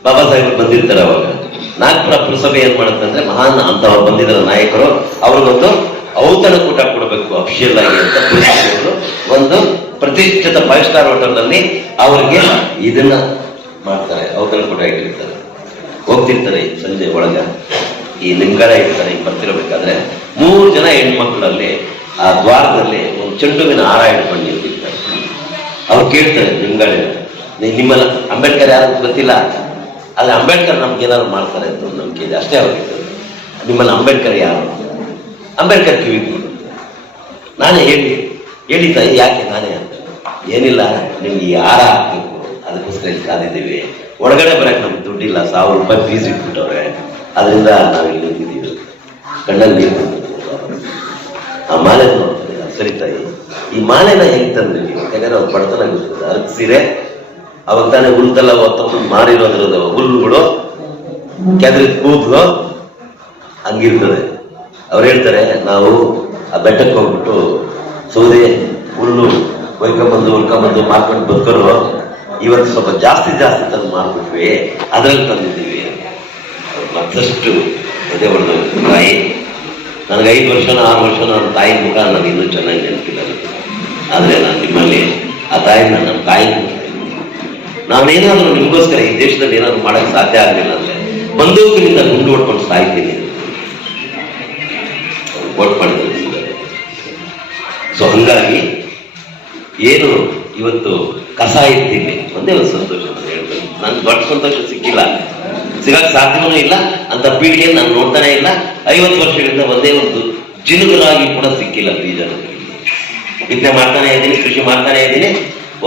ಬಾಬಾ ಸಾಹೇಬ್ ಬಂದಿರ್ತಾರೆ ಅವಾಗ. ನಾಗ್ಪುರ ಪುರಸಭೆ ಏನ್ ಮಾಡುತ್ತಂದ್ರೆ ಮಹಾನ್ ಅಂತ ಅವ್ರು ಬಂದಿದ್ದ ನಾಯಕರು ಅವ್ರಿಗೊಂದು ಔತಣಕೂಟ ಕೊಡಬೇಕು ಅಫಿಷಿಯಲ್ ಆಗಿ ಅಂತ ಪುರಸಭೆಯವರು ಒಂದು ಪ್ರತಿಷ್ಠಿತ 5 ಸ್ಟಾರ್ ಹೋಟೆಲ್ ನಲ್ಲಿ ಅವರಿಗೆ ಇದನ್ನ ಮಾಡ್ತಾರೆ, ಔತಣಕೂಟ ಇಟ್ಟಿರ್ತಾರೆ. ಹೋಗ್ತಿರ್ತಾರೆ ಸಂಜೆ ಒಳಗ, ಈ ಲಿಂಗಾಳ ಇರ್ತಾರೆ. ಬರ್ತಿರಬೇಕಾದ್ರೆ 3 ಜನ ಹೆಣ್ಮಕ್ಳಲ್ಲಿ ಆ ದ್ವಾರದಲ್ಲಿ ಒಂದು ಚೆಂಡುವಿನ ಹಾರ ಇಟ್ಕೊಂಡು ನಿಂತಿರ್ತಾರೆ. ಅವ್ರು ಕೇಳ್ತಾರೆ ಲಿಂಗಾಳ, ನಿಮ್ಮಲ್ಲ ಅಂಬೇಡ್ಕರ್ ಯಾರು ಗೊತ್ತಿಲ್ಲ, ಆದ್ರೆ ಅಂಬೇಡ್ಕರ್ ನಮ್ಗೆ ಏನಾದ್ರು ಮಾಡ್ತಾರೆ ಅಂತ ನಂಬಿಕೆ ಇದೆ ಅಷ್ಟೇ. ಅವ್ರಿಗೆ ನಿಮ್ಮಲ್ಲಿ ಅಂಬೇಡ್ಕರ್ ಯಾರು? ಅಂಬೇಡ್ಕರ್ ಕಿವಿಗೆ ನಾನೇ ಹೇಳಿ ತಾಯಿ, ಯಾಕೆ ನಾನೇ ಅಂತ? ಏನಿಲ್ಲ, ನಿಮ್ಗೆ ಈ ಹಾರ ಹಾಕ್ಬೇಕು, ಅದಕ್ಕೋಸ್ಕರ ಇಲ್ಲಿ ಕಾದಿದ್ದೀವಿ. ಒಳಗಡೆ ಬರಕ್ಕೆ ನಮ್ಗೆ ದುಡ್ಡಿಲ್ಲ, 1000 ರೂಪಾಯಿ ಫೀಸ್ ಇಟ್ಬಿಟ್ಟವ್ರೆ, ಅದರಿಂದ ನಾವು ಇಲ್ಲಿ ನಿಂತಿದ್ದೀವಿ. ಕಣ್ಣಲ್ಲಿ ನೀರು ಬಂದಿದ್ದೀವಿ. ಆ ಮಾಲೆ ನೋಡ್ತಾರೆ. ಸರಿ ತಾಯಿ, ಈ ಮಾಲೆನ ಹೆಂಗ್ ತಂದ್ರಿ? ಯಾಕಂದ್ರೆ ಅವ್ರು ಬಡತನ ಗೊತ್ತಿದೆ. ಅದಕ್ಕೆ ಸೀರೆ ಅವಾಗ ತಾನೇ ಹುಲ್ದೆಲ್ಲ ತಮ್ಮ ಮಾಡಿರೋದ್ರದ ಹುಲ್ಲುಗಳು, ಕೆದ್ರಿದ ಕೂದಲು ಹಂಗಿರ್ತದೆ. ಅವ್ರು ಹೇಳ್ತಾರೆ, ನಾವು ಆ ಬೆಟ್ಟಕ್ಕೆ ಹೋಗ್ಬಿಟ್ಟು ಸೌದೆ ಹುಲ್ಲು ಉಳ್ಕೊಂಬಂದು ಮಾರ್ಕೊಂಡು ಬದುಕರು ಇವತ್ತು ಸ್ವಲ್ಪ ಜಾಸ್ತಿ ತಂದು ಮಾರ್ಬಿಟ್ವಿ, ಅದ್ರಲ್ಲಿ ತಂದಿದ್ದೀವಿ. ಮತ್ತಷ್ಟು ಅದೇ ಒಂದು ತಾಯಿ. ನನಗೆ 5 ವರ್ಷನೋ 6 ವರ್ಷನೋ ನನ್ನ ತಾಯಿ ಮುಖ ನನಗೆ ಇನ್ನೂ ಚೆನ್ನಾಗಿ ನೆನಪಿಲ್ಲ. ಆದ್ರೆ ನಾನು ನಿಮ್ಮಲ್ಲಿ ಆ ತಾಯಿನ ನಮ್ಮ ತಾಯಿ, ನಾವೇನಾದ್ರೂ ನಿಮಗೋಸ್ಕರ ಈ ದೇಶದಲ್ಲಿ ಏನಾದ್ರು ಮಾಡಕ್ ಸಾಧ್ಯ ಆಗಲಿಲ್ಲ ಅಂದ್ರೆ ಬಂದೂಕಿನಿಂದ ಗುಂಡು ಹೊಡ್ಕೊಂಡು ಸಾಯ್ತೀನಿ ವೋಟ್ ಮಾಡಿದ್ರು. ಸೊ ಹಂಗಾಗಿ ಏನು ಇವತ್ತು ಕಸ ಇರ್ತೀನಿ ಒಂದೇ ಒಂದು ಸಂತೋಷ ಅಂತ ಹೇಳ್ಬೇಕು. ನನ್ಗೆ ದೊಡ್ಡ ಸಂತೋಷ ಸಿಕ್ಕಿಲ್ಲ, ಸಿಗಕ್ ಸಾಧ್ಯವೂ ಇಲ್ಲ. ಅಂತ ಪೀಳಿಗೆ ನಾನು ನೋಡ್ತಾನೆ ಇಲ್ಲ. 50 ವರ್ಷಗಳಿಂದ ಒಂದೇ ಒಂದು ಜಿನುಗರಾಗಿ ಕೂಡ ಸಿಕ್ಕಿಲ್ಲ. ಬೀಜ ಬಿತ್ತನೆ ಮಾಡ್ತಾನೆ ಇದ್ದೀನಿ, ಕೃಷಿ ಮಾಡ್ತಾನೆ ಇದ್ದೀನಿ,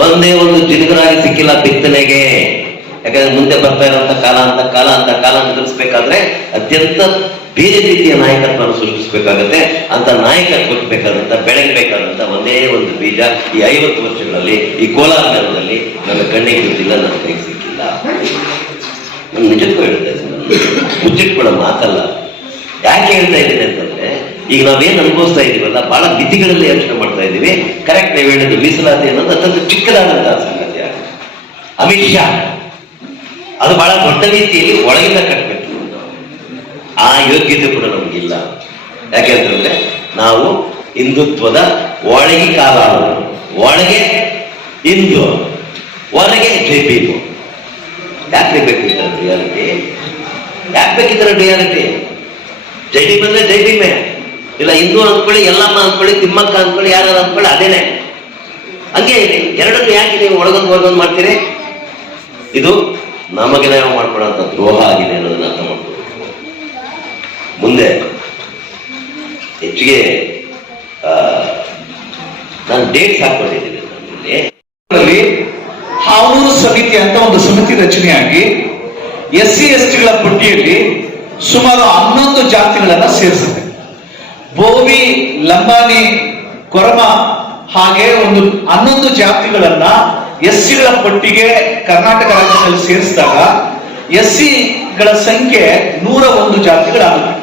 ಒಂದೇ ಒಂದು ಜಿನುಗರಾಗಿ ಸಿಕ್ಕಿಲ್ಲ ಬಿತ್ತನೆಗೆ. ಯಾಕಂದ್ರೆ ಮುಂದೆ ಬರ್ತಾ ಇರುವಂತ ಕಾಲ ಎದುರಿಸಬೇಕಾದ್ರೆ ಅತ್ಯಂತ ಬೇರೆ ರೀತಿಯ ನಾಯಕತ್ವವನ್ನು ಸೃಷ್ಟಿಸಬೇಕಾಗತ್ತೆ. ಅಂತ ನಾಯಕತ್ವ ಬೇಕಾದಂತ ಬೆಳಗಬೇಕಾದಂತ ಒಂದೇ ಒಂದು ಬೀಜ ಈ 50 ವರ್ಷಗಳಲ್ಲಿ ಈ ಕೋಲಾರ ನಗರದಲ್ಲಿ ನನ್ನ ಕಣ್ಣಿಗೆ ಬಿದ್ದಿಲ್ಲ, ನನ್ನ ಕೈಗೆ ಸಿಕ್ಕಿಲ್ಲ. ನಾನು ನಿಜಕ್ಕೂ ಹೇಳ್ತಾ ಇದ್ದೀನಿ, ಮುಚ್ಚಿಟ್ಕೊಳ್ಳೋ ಮಾತಲ್ಲ. ಯಾಕೆ ಹೇಳ್ತಾ ಇದ್ದೀನಿ ಅಂತಂದ್ರೆ, ಈಗ ನಾವೇನ್ ಅನುಭವಿಸ್ತಾ ಇದೀವಲ್ಲ, ಬಹಳ ಮಿತಿಗಳಲ್ಲಿ ಯೋಚನೆ ಮಾಡ್ತಾ ಇದೀವಿ. ಕರೆಕ್ಟ್ ನೀವು ಹೇಳಿದ್ದು, ಮೀಸಲಾತಿ ಅನ್ನೋದು ಅತ್ಯಂತ ಚಿಕ್ಕದಾದಂತಹ ಸಂಗತಿ. ಅಮಿತ್ ಶಾ ಅದು ಬಹಳ ದೊಡ್ಡ ರೀತಿಯಲ್ಲಿ ಒಳಗಿಂದ ಕಟ್ಟಬೇಕು. ಆ ಯೋಗ್ಯತೆ ಕೂಡ ನಮಗಿಲ್ಲ. ಯಾಕೆಂತಂದ್ರೆ ನಾವು ಹಿಂದುತ್ವದ ಒಳಗೆ ಕಾಲ, ಒಳಗೆ ಹಿಂದೂ, ಹೊರಗೆ ಜೈಪೀಮು. ಯಾಕೆ ಬೇಕಿದ್ದಾರೆ ರಿಯಾಲಿಟಿ? ಯಾಕೆ ಬೇಕಿದ್ದಾರೆ ರಿಯಾಲಿಟಿ? ಜೈಪೀಮ್ ಅಂದ್ರೆ ಜೈಪೀಮೆ, ಇಲ್ಲ ಹಿಂದೂ ಅಂದ್ಕೊಳ್ಳಿ, ಎಲ್ಲಮ್ಮ ಅಂದ್ಕೊಳ್ಳಿ, ತಿಮ್ಮಕ್ಕ ಅಂದ್ಕೊಳ್ಳಿ, ಯಾರು ಅಂದ್ಕೊಳ್ಳಿ, ಅದೇನೆ. ಹಂಗೆ ಎರಡನ್ನು ಯಾಕೆ ನೀವು ಒಳಗೊಂದು ಹೊರಗೊಂದು ಮಾಡ್ತೀರಿ? ಇದು ನಮಗೆ ನಾವು ಮಾಡ್ಕೊಳ್ಳೋಂಥ ದ್ರೋಹ ಆಗಿದೆ ಅನ್ನೋದನ್ನ ಅರ್ಥ ಮಾಡ್ಕೊಳ್ಳಿ. ಮುಂದೆ ಹೆಚ್ಚಿಗೆ ನಾನು ಡೇಟ್ಸ್ ಹಾಕೊಂಡಿದ್ದೀನಿ. ಹಾವೂರು ಸಮಿತಿ ಅಂತ ಒಂದು ಸಮಿತಿ ರಚನೆಯಾಗಿ SC STಗಳ ಪಟ್ಟಿಯಲ್ಲಿ ಸುಮಾರು 11 ಜಾತಿಗಳನ್ನ ಸೇರಿಸಿದೆ. ಬೋವಿ, ಲಂಬಾಣಿ, ಕೊರಮ ಹಾಗೆ ಒಂದು 11 ಜಾತಿಗಳನ್ನ SCಗಳ ಪಟ್ಟಿಗೆ ಕರ್ನಾಟಕ ರಾಜ್ಯದಲ್ಲಿ ಸೇರಿಸಿದಾಗ SCಗಳ ಸಂಖ್ಯೆ 101 ಜಾತಿಗಳಾಗುತ್ತೆ.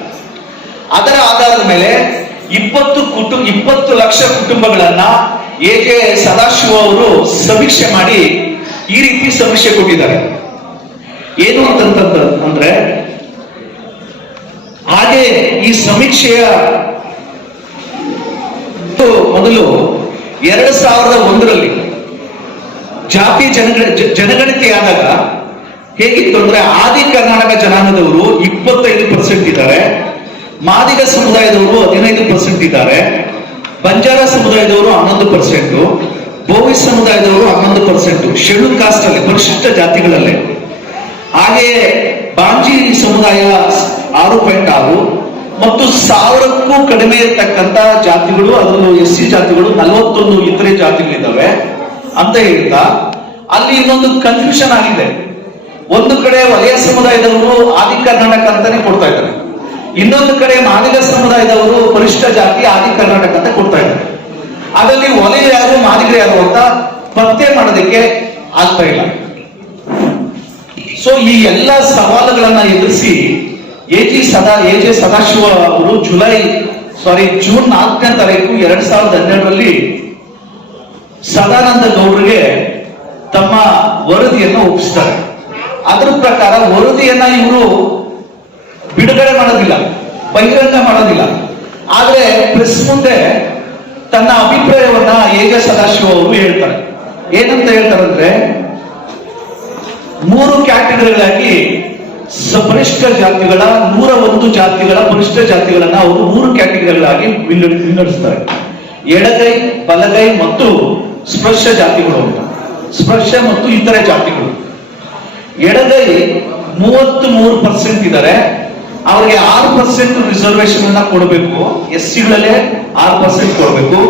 ಅದರ ಆಧಾರದ ಮೇಲೆ 20 ಲಕ್ಷ ಕುಟುಂಬಗಳನ್ನ AJ ಸದಾಶಿವ ಅವರು ಸಮೀಕ್ಷೆ ಮಾಡಿ ಈ ರೀತಿ ಸಮೀಕ್ಷೆ ಕೊಟ್ಟಿದ್ದಾರೆ. ಏನು ಅಂದ್ರೆ, ಹಾಗೆ ಈ ಸಮೀಕ್ಷೆಯ ಮೊದಲು 2001ರಲ್ಲಿ ಜಾತಿ ಜನಗಣತಿಯಾದಾಗ ಹೇಗಿತ್ತು ಅಂದ್ರೆ, ಆದಿ ಕರ್ನಾಟಕ ಜನಾಂಗದವರು 25% ಇದ್ದಾರೆ, ಮಾದಿಗ ಸಮುದಾಯದವರು 15% ಇದ್ದಾರೆ, ಬಂಜಾರ ಸಮುದಾಯದವರು 11%, ಬೋವಿ ಸಮುದಾಯದವರು 11%, ಶೆಡ್ಯೂಲ್ ಕಾಸ್ಟ್ ಅಲ್ಲಿ ಪರಿಶಿಷ್ಟ ಜಾತಿಗಳಲ್ಲೇ. ಹಾಗೆಯೇ ಬಾಂಜಿ ಸಮುದಾಯ 6.6 ಮತ್ತು 1000ಕ್ಕೂ ಕಡಿಮೆ ಇರತಕ್ಕಂತ ಜಾತಿಗಳು, ಅದರಲ್ಲೂ SC ಜಾತಿಗಳು 41 ಇತರೆ ಜಾತಿಗಳಿದ್ದಾವೆ ಅಂತ ಹೇಳ್ತಾ, ಅಲ್ಲಿ ಇನ್ನೊಂದು ಕನ್ಫ್ಯೂಷನ್ ಆಗಿದೆ. ಒಂದು ಕಡೆ ವಲಯ ಸಮುದಾಯದವರು ಆದಿ ಕರ್ನಾಟಕ ಅಂತಾನೆ ಕೊಡ್ತಾ ಇದ್ದಾರೆ, ಇನ್ನೊಂದು ಕಡೆ ಮಾದಿಗ ಸಮುದಾಯದವರು ಪರಿಶಿಷ್ಟ ಜಾತಿ ಆದಿ ಕರ್ನಾಟಕ ಅಂತ ಕೊಡ್ತಾ ಇದ್ದಾರೆ. ಅದರಲ್ಲಿ ವಲಯ ಯಾರು, ಮಾದಿಗರು ಯಾರು ಅಂತ ಪತ್ತೆ ಮಾಡೋದಕ್ಕೆ ಆಗ್ತಾ ಇಲ್ಲ. ಸೊ ಈ ಎಲ್ಲ ಸವಾಲುಗಳನ್ನ ಎದುರಿಸಿ AJ ಸದಾಶಿವ ಅವರು ಜೂನ್ 4ನೇ ತಾರೀಕು 2012ರಲ್ಲಿ ಸದಾನಂದ ಗೌಡರಿಗೆ ತಮ್ಮ ವರದಿಯನ್ನು ಒಪ್ಪಿಸ್ತಾರೆ. ಅದರ ಪ್ರಕಾರ ವರದಿಯನ್ನ ಇವರು ಬಿಡುಗಡೆ ಮಾಡೋದಿಲ್ಲ, ಬಹಿರಂಗ ಮಾಡೋದಿಲ್ಲ. ಆದ್ರೆ ಪ್ರೆಸ್ ಮುಂದೆ ತನ್ನ ಅಭಿಪ್ರಾಯವನ್ನ AJ ಸದಾಶಿವ ಅವರು ಹೇಳ್ತಾರೆ. ಏನಂತ ಹೇಳ್ತಾರಂದ್ರೆ, 3 ಕ್ಯಾಟಗರಿಗಳಾಗಿ ಪರಿಶಿಷ್ಟ ಜಾತಿಗಳ 101 ಜಾತಿಗಳ ಪರಿಶಿಷ್ಟ ಜಾತಿಗಳನ್ನ ಅವರು 3 ಕ್ಯಾಟಗರಿಗಳಾಗಿ ವಿಂಗಡಿಸ್ತಾರೆ. ಎಡಗೈ, ಬಲಗೈ ಮತ್ತು ಸ್ಪರ್ಶ ಜಾತಿಗಳು ಅಂತ. ಸ್ಪರ್ಶ ಮತ್ತು ಇತರೆ ಜಾತಿಗಳು. ಎಡಗೈ 33% ಇದ್ದಾರೆ, ಅವ್ರಿಗೆ 6% ರಿಸರ್ವೇಶನ್ ಅನ್ನ ಕೊಡಬೇಕು. SCಗಳಲ್ಲೇ 6% ಕೊಡಬೇಕು.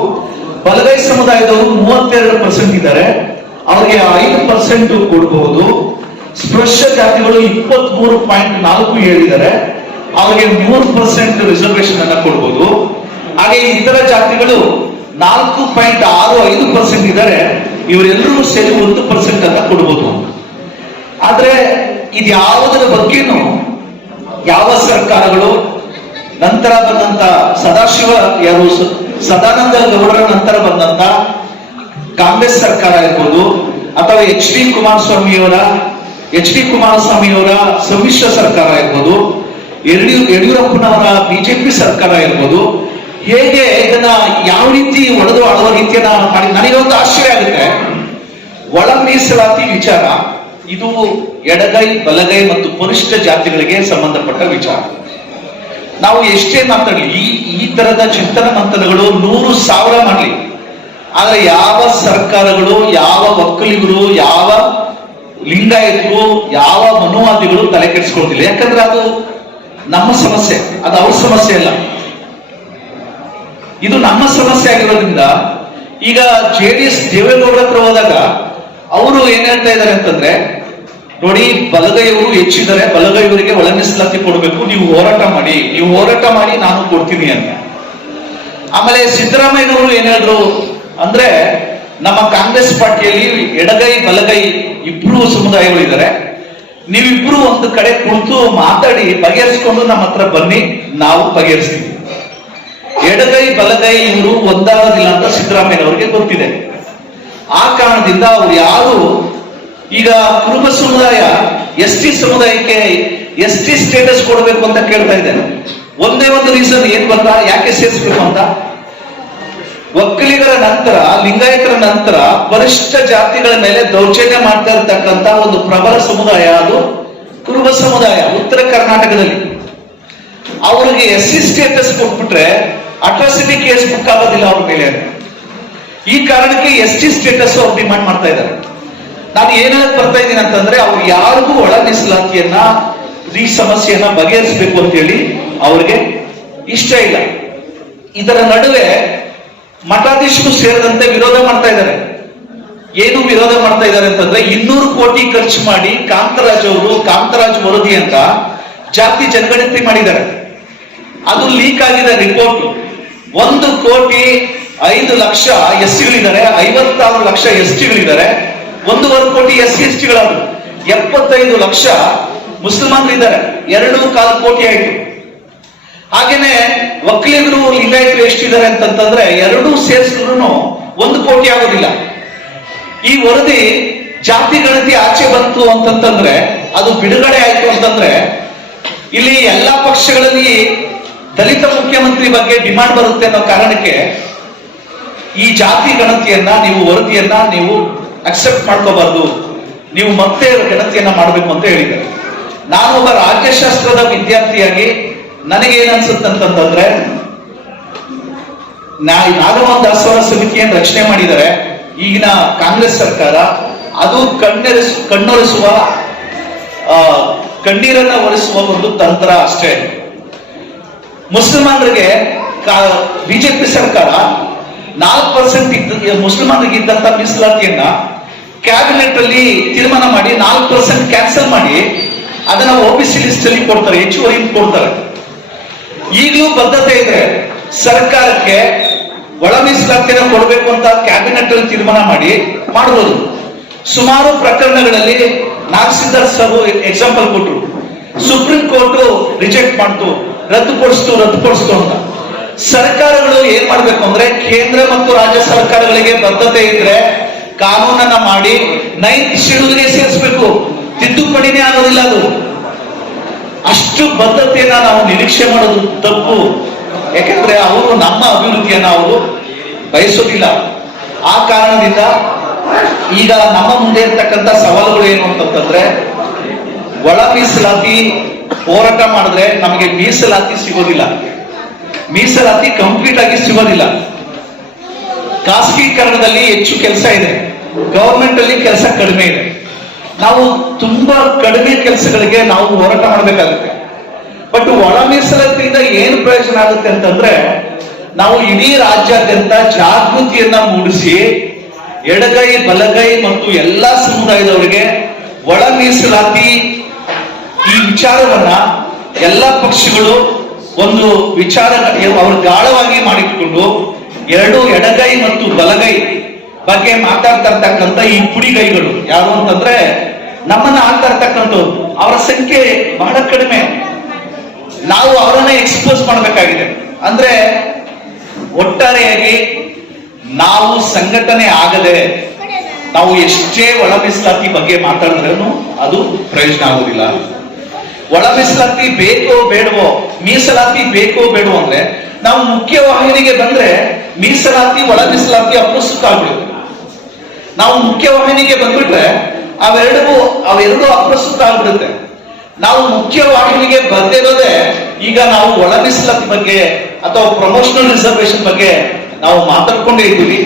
ಬಲಗೈ ಸಮುದಾಯದವರು 32% ಇದ್ದಾರೆ, ಅವ್ರಿಗೆ 5% ಕೊಡಬಹುದು. ಸ್ಪರ್ಶ ಜಾತಿಗಳು 23.4 ಹೇಳಿದ್ದಾರೆ, ಅವ್ರಿಗೆ 3% ರಿಸರ್ವೇಶನ್ ಅನ್ನ ಕೊಡಬಹುದು. ಹಾಗೆ ಇತರ ಜಾತಿಗಳು 4.65% ಇದ್ದಾರೆ, ಇವರೆಲ್ಲರೂ ಸೇರಿ 1% ಅನ್ನ ಕೊಡಬಹುದು. ಆದ್ರೆ ಇದ್ಯಾವುದರ ಬಗ್ಗೆನೂ ಯಾವ ಸರ್ಕಾರಗಳು, ನಂತರ ಬಂದಂತ ಸದಾನಂದ ಗೌಡರ ನಂತರ ಬಂದಂತ ಕಾಂಗ್ರೆಸ್ ಸರ್ಕಾರ ಇರ್ಬೋದು, ಅಥವಾ ಎಚ್ ಡಿ ಕುಮಾರಸ್ವಾಮಿಯವರ ಸಮ್ಮಿಶ್ರ ಸರ್ಕಾರ ಇರ್ಬೋದು, ಯಡಿಯೂರಪ್ಪನವರ ಬಿಜೆಪಿ ಸರ್ಕಾರ ಇರ್ಬೋದು, ಹೇಗೆ ಇದನ್ನ ಯಾವ ರೀತಿ ಒಡೆದು ಆಳುವ ರೀತಿಯನ್ನ ಮಾಡಿ. ನನಗೊಂದು ಆಶ್ಚರ್ಯ ಆಗುತ್ತೆ, ಒಳ ಮೀಸಲಾತಿ ವಿಚಾರ ಇದು ಎಡಗೈ, ಬಲಗೈ ಮತ್ತು ಪರಿಶಿಷ್ಟ ಜಾತಿಗಳಿಗೆ ಸಂಬಂಧಪಟ್ಟ ವಿಚಾರ. ನಾವು ಎಷ್ಟೇ ಮಾತಾಡಲಿ, ಈ ತರದ ಚಿಂತನ ಮಂಥನಗಳು 100,000 ಮಾಡಲಿ, ಆದ್ರೆ ಯಾವ ಸರ್ಕಾರಗಳು, ಯಾವ ಒಕ್ಕಲಿಗರು, ಯಾವ ಲಿಂಗಾಯತರು, ಯಾವ ಮನುವಾದಿಗಳು ತಲೆ ಕೆಡಿಸ್ಕೊಳ್ತಿಲ್ಲ. ಯಾಕಂದ್ರೆ ಅದು ನಮ್ಮ ಸಮಸ್ಯೆ, ಅದು ಅವ್ರ ಸಮಸ್ಯೆ ಅಲ್ಲ, ಇದು ನಮ್ಮ ಸಮಸ್ಯೆ ಆಗಿರೋದ್ರಿಂದ. ಈಗ JDS ದೇವೇಗೌಡರ ಹತ್ರ ಹೋದಾಗ ಅವರು ಏನ್ ಹೇಳ್ತಾ ಇದ್ದಾರೆ ಅಂತಂದ್ರೆ, ನೋಡಿ ಬಲಗೈಯವರು ಹೆಚ್ಚಿದ್ದಾರೆ, ಬಲಗೈಯವರಿಗೆ ಒಳ ಮೀಸಲಾತಿ ಕೊಡಬೇಕು, ನೀವು ಹೋರಾಟ ಮಾಡಿ ನಾನು ಕೊಡ್ತೀನಿ ಅಂತ. ಆಮೇಲೆ ಸಿದ್ದರಾಮಯ್ಯನವರು ಏನ್ ಹೇಳಿದ್ರು ಅಂದ್ರೆ, ನಮ್ಮ ಕಾಂಗ್ರೆಸ್ ಪಾರ್ಟಿಯಲ್ಲಿ ಎಡಗೈ ಬಲಗೈ ಇಬ್ರು ಸಮುದಾಯಗಳಿದ್ದಾರೆ, ನೀವಿಬ್ರು ಒಂದು ಕಡೆ ಕುಳಿತು ಮಾತಾಡಿ ಬಗೆಹರಿಸ್ಕೊಂಡು ನಮ್ಮ ಹತ್ರ ಬನ್ನಿ, ನಾವು ಬಗೆಹರಿಸ್ತೀವಿ. ಎಡಗೈ ಬಲಗೈ ಇವರು ಒಂದಾಗೋದಿಲ್ಲ ಅಂತ ಸಿದ್ದರಾಮಯ್ಯ ಅವರಿಗೆ ಗೊತ್ತಿದೆ. ಆ ಕಾರಣದಿಂದ ಅವ್ರು ಯಾರು ಈಗ ಕುರುಬ ಸಮುದಾಯ ST ಸಮುದಾಯಕ್ಕೆ ST ಸ್ಟೇಟಸ್ ಕೊಡಬೇಕು ಅಂತ ಕೇಳ್ತಾ ಇದ್ದಾರೆ. ಒಂದೇ ಒಂದು ರೀಸನ್ ಏನ್ ಗೊತ್ತಾ, ಯಾಕೆ ಸೇರಿಸ್ಬೇಕು ಅಂತ? ಒಕ್ಕಲಿಗರ ನಂತರ, ಲಿಂಗಾಯತರ ನಂತರ ಪರಿಷ್ಠ ಜಾತಿಗಳ ಮೇಲೆ ದೌರ್ಜನ್ಯ ಮಾಡ್ತಾ ಇರ್ತಕ್ಕಂತ ಒಂದು ಪ್ರಬಲ ಸಮುದಾಯ ಅದು ಕುರುಬ ಸಮುದಾಯ ಉತ್ತರ ಕರ್ನಾಟಕದಲ್ಲಿ. ಅವ್ರಿಗೆ SC ಸ್ಟೇಟಸ್ ಕೊಟ್ಬಿಟ್ರೆ ಅಟ್ರಾಸಿಟಿ ಕೇಸ್ ಬುಕ್ ಆಗೋದಿಲ್ಲ ಅವ್ರ ಮೇಲೆ. ಈ ಕಾರಣಕ್ಕೆ ST ಸ್ಟೇಟಸ್ ಅವ್ರು ಡಿಮಾಂಡ್ ಮಾಡ್ತಾ ಇದ್ದಾರೆ. ನಾನು ಏನಾದ್ರು ಬರ್ತಾ ಇದ್ದೀನಿ ಅಂತಂದ್ರೆ, ಅವ್ರು ಯಾರಿಗೂ ಒಳ ಮೀಸಲಾತಿಯನ್ನ, ಈ ಸಮಸ್ಯೆಯನ್ನ ಬಗೆಹರಿಸಬೇಕು ಅಂತ ಹೇಳಿ ಅವ್ರಿಗೆ ಇಷ್ಟ ಇಲ್ಲ. ಇದರ ನಡುವೆ ಮಠಾಧೀಶರು ಸೇರಿದಂತೆ ವಿರೋಧ ಮಾಡ್ತಾ ಇದ್ದಾರೆ. ಏನು ವಿರೋಧ ಮಾಡ್ತಾ ಇದ್ದಾರೆ ಅಂತಂದ್ರೆ, 200 ಕೋಟಿ ಖರ್ಚು ಮಾಡಿ ಕಾಂತರಾಜ್ ವರದಿ ಅಂತ ಜಾತಿ ಜನಗಣತಿ ಮಾಡಿದ್ದಾರೆ. ಅದು ಲೀಕ್ ಆಗಿದೆ ರಿಪೋರ್ಟ್. 1,05,00,000 SCಗಳಿದ್ದಾರೆ, 56 ಲಕ್ಷ STಗಳಿದ್ದಾರೆ, 1.25 ಕೋಟಿ SC/STಗಳಾದ್ರು, 75 ಲಕ್ಷ ಮುಸಲ್ಮಾನರಿದ್ದಾರೆ, 2.25 ಕೋಟಿ ಆಯ್ತು. ಹಾಗೇನೆ ಒಕ್ಕಲಿಗರು ಲಿಂಗಾಯತರು ಎಷ್ಟಿದ್ದಾರೆ ಅಂತಂದ್ರೆ ಎರಡೂ ಸೇರಿಸಿದ್ರು 1 ಕೋಟಿ ಆಗೋದಿಲ್ಲ. ಈ ವರದಿ ಜಾತಿ ಗಣತಿ ಆಚೆ ಬಂತು ಅಂತಂದ್ರೆ, ಅದು ಬಿಡುಗಡೆ ಆಯ್ತು ಅಂತಂದ್ರೆ, ಇಲ್ಲಿ ಎಲ್ಲಾ ಪಕ್ಷಗಳಲ್ಲಿ ದಲಿತ ಮುಖ್ಯಮಂತ್ರಿ ಬಗ್ಗೆ ಡಿಮಾಂಡ್ ಬರುತ್ತೆ ಅನ್ನೋ ಕಾರಣಕ್ಕೆ ಈ ಜಾತಿ ಗಣತಿಯನ್ನ, ವರದಿಯನ್ನ ನೀವು ಅಕ್ಸೆಪ್ಟ್ ಮಾಡ್ಕೋಬಾರ್ದು, ನೀವು ಮತ್ತೆ ಗಣತಿಯನ್ನ ಮಾಡಬೇಕು ಅಂತ ಹೇಳಿದ್ದಾರೆ. ನಾನು ಒಬ್ಬ ರಾಜ್ಯಶಾಸ್ತ್ರದ ವಿದ್ಯಾರ್ಥಿಯಾಗಿ ನನಗೆ ಏನ್ ಅನ್ಸುತ್ತಂತಂದ್ರೆ, ನಾಗಮೋಹನ ದಾಸೋಹ ಸಮಿತಿಯನ್ನು ರಚನೆ ಮಾಡಿದ್ದಾರೆ ಈಗಿನ ಕಾಂಗ್ರೆಸ್ ಸರ್ಕಾರ. ಅದು ಕಣ್ಣೊರೆಸುವ ಕಣ್ಣೀರನ್ನ ಒರೆಸುವ ಒಂದು ತಂತ್ರ ಅಷ್ಟೇ. ಮುಸಲ್ಮಾನರಿಗೆ ಬಿಜೆಪಿ ಸರ್ಕಾರ 4% ಮುಸಲ್ಮಾನರಿಗೆ ಇದ್ದಂತ ಮೀಸಲಾತಿಯನ್ನ ಕ್ಯಾಬಿನೆಟ್ ಅಲ್ಲಿ ತೀರ್ಮಾನ ಮಾಡಿ 4% ಕ್ಯಾನ್ಸಲ್ ಮಾಡಿ ಅದನ್ನ OBC ಲಿಸ್ಟ್ ಅಲ್ಲಿ ಕೊಡ್ತಾರೆ, ಹೆಚ್ಚುವರಿ ಕೊಡ್ತಾರೆ. ಈಗಲೂ ಬದ್ಧತೆ ಇದೆ ಸರ್ಕಾರಕ್ಕೆ ಒಳ ಮೀಸಲಾತಿಯನ್ನು ಕೊಡಬೇಕು ಅಂತ ಕ್ಯಾಬಿನೆಟ್ ಅಲ್ಲಿ ತೀರ್ಮಾನ ಮಾಡಬಹುದು. ಸುಮಾರು ಪ್ರಕರಣಗಳಲ್ಲಿ ನಾಗಸಿದ್ದರ್ ಸರ್ ಎಕ್ಸಾಂಪಲ್ ಕೊಟ್ಟರು, ಸುಪ್ರೀಂ ಕೋರ್ಟ್ ರಿಜೆಕ್ಟ್ ಮಾಡ್ತು, ರದ್ದುಪಡಿಸ್ತು ಅಂತ. ಸರ್ಕಾರಗಳು ಏನ್ ಮಾಡ್ಬೇಕು ಅಂದ್ರೆ, ಕೇಂದ್ರ ಮತ್ತು ರಾಜ್ಯ ಸರ್ಕಾರಗಳಿಗೆ ಬದ್ಧತೆ ಇದ್ರೆ ಕಾನೂನನ್ನ ಮಾಡಿ 9th ಶೆಡ್ಯೂಲ್ಗೆ ಸೇರಿಸಬೇಕು. ತಿದ್ದುಪಡಿನೇ ಆಗೋದಿಲ್ಲ ಅದು. ಅಷ್ಟು ಬದ್ಧತೆಯನ್ನ ನಾವು ನಿರೀಕ್ಷೆ ಮಾಡೋದು ತಪ್ಪು. ಯಾಕಂದ್ರೆ ಅವರು ನಮ್ಮ ಅಭಿವೃದ್ಧಿಯನ್ನ ಅವರು ಬಯಸೋದಿಲ್ಲ. ಆ ಕಾರಣದಿಂದ ಈಗ ನಮ್ಮ ಮುಂದೆ ಇರ್ತಕ್ಕಂಥ ಸವಾಲುಗಳು ಏನು ಅಂತಂದ್ರೆ, ಒಳ ಮೀಸಲಾತಿ ಹೋರಾಟ ಮಾಡಿದ್ರೆ ನಮಗೆ ಮೀಸಲಾತಿ ಸಿಗೋದಿಲ್ಲ, ಮೀಸಲಾತಿ ಕಂಪ್ಲೀಟ್ ಆಗಿ ಸಿಗೋದಿಲ್ಲ. ಖಾಸಗೀಕರಣದಲ್ಲಿ ಹೆಚ್ಚು ಕೆಲಸ ಇದೆ, ಗವರ್ಮೆಂಟ್ ಅಲ್ಲಿ ಕೆಲಸ ಕಡಿಮೆ ಇದೆ. ನಾವು ತುಂಬಾ ಕಡಿಮೆ ಕೆಲಸಗಳಿಗೆ ನಾವು ಹೋರಾಟ ಮಾಡಬೇಕಾಗುತ್ತೆ. ಬಟ್ ಒಳ ಮೀಸಲಾತಿಯಿಂದ ಏನು ಪ್ರಯೋಜನ ಆಗುತ್ತೆ ಅಂತಂದ್ರೆ, ನಾವು ಇಡೀ ರಾಜ್ಯಾದ್ಯಂತ ಜಾಗೃತಿಯನ್ನ ಮೂಡಿಸಿ ಎಡಗೈ ಬಲಗೈ ಮತ್ತು ಎಲ್ಲಾ ಸಮುದಾಯದವರಿಗೆ ಒಳ ಮೀಸಲಾತಿ ಈ ವಿಚಾರವನ್ನ ಎಲ್ಲ ಪಕ್ಷಗಳು ಒಂದು ವಿಚಾರ ಅವರು ಗಾಢವಾಗಿ ಮಾಡಿಕೊಂಡು ಎರಡು ಎಡಗೈ ಮತ್ತು ಬಲಗೈ ಬಗ್ಗೆ ಮಾತಾಡ್ತಾ ಇರ್ತಕ್ಕಂಥ ಈ ಪುಡಿಗೈಗಳು ಯಾರು ಅಂತಂದ್ರೆ ನಮ್ಮನ್ನ ಆಡ್ತಾ ಇರ್ತಕ್ಕಂಥವ್ರು, ಅವರ ಸಂಖ್ಯೆ ಬಹಳ ಕಡಿಮೆ. ನಾವು ಅವರನ್ನ ಎಕ್ಸ್ಪೋಸ್ ಮಾಡಬೇಕಾಗಿದೆ. ಅಂದ್ರೆ ಒಟ್ಟಾರೆಯಾಗಿ ನಾವು ಸಂಘಟನೆ ಆಗದೆ ನಾವು ಎಷ್ಟೇ ಒಳ ಮೀಸಲಾತಿ ಬಗ್ಗೆ ಮಾತಾಡಿದ್ರೂ ಅದು ಪ್ರಯೋಜನ ಆಗುದಿಲ್ಲ. ಒಳ ಮೀಸಲಾತಿ ಬೇಕೋ ಬೇಡವೋ, ಮೀಸಲಾತಿ ಬೇಕೋ ಬೇಡವೋ ಅಂದ್ರೆ ನಾವು ಮುಖ್ಯವಾಹಿನಿಗೆ ಬಂದ್ರೆ ಮೀಸಲಾತಿ ಒಳ ಮೀಸಲಾತಿ ಅಪ್ರಸ್ತುತ ಆಗ್ಬಿಡುತ್ತೆ. ನಾವು ಮುಖ್ಯವಾಹಿನಿಗೆ ಬಂದ್ಬಿಟ್ರೆ ಅವೆರಡು ಅಪ್ರಸ್ತುತ ಆಗ್ಬಿಡುತ್ತೆ. ನಾವು ಮುಖ್ಯವಾಹಿನಿಗೆ ಬಂದಿರೋದೇ ಈಗ ನಾವು ಒಳ ಮೀಸಲಾತಿ ಬಗ್ಗೆ ಅಥವಾ ಪ್ರಮೋಷನಲ್ ರಿಸರ್ವೇಶನ್ ಬಗ್ಗೆ ನಾವು ಮಾತಾಡ್ಕೊಂಡೇ ಇದ್ದೀವಿ.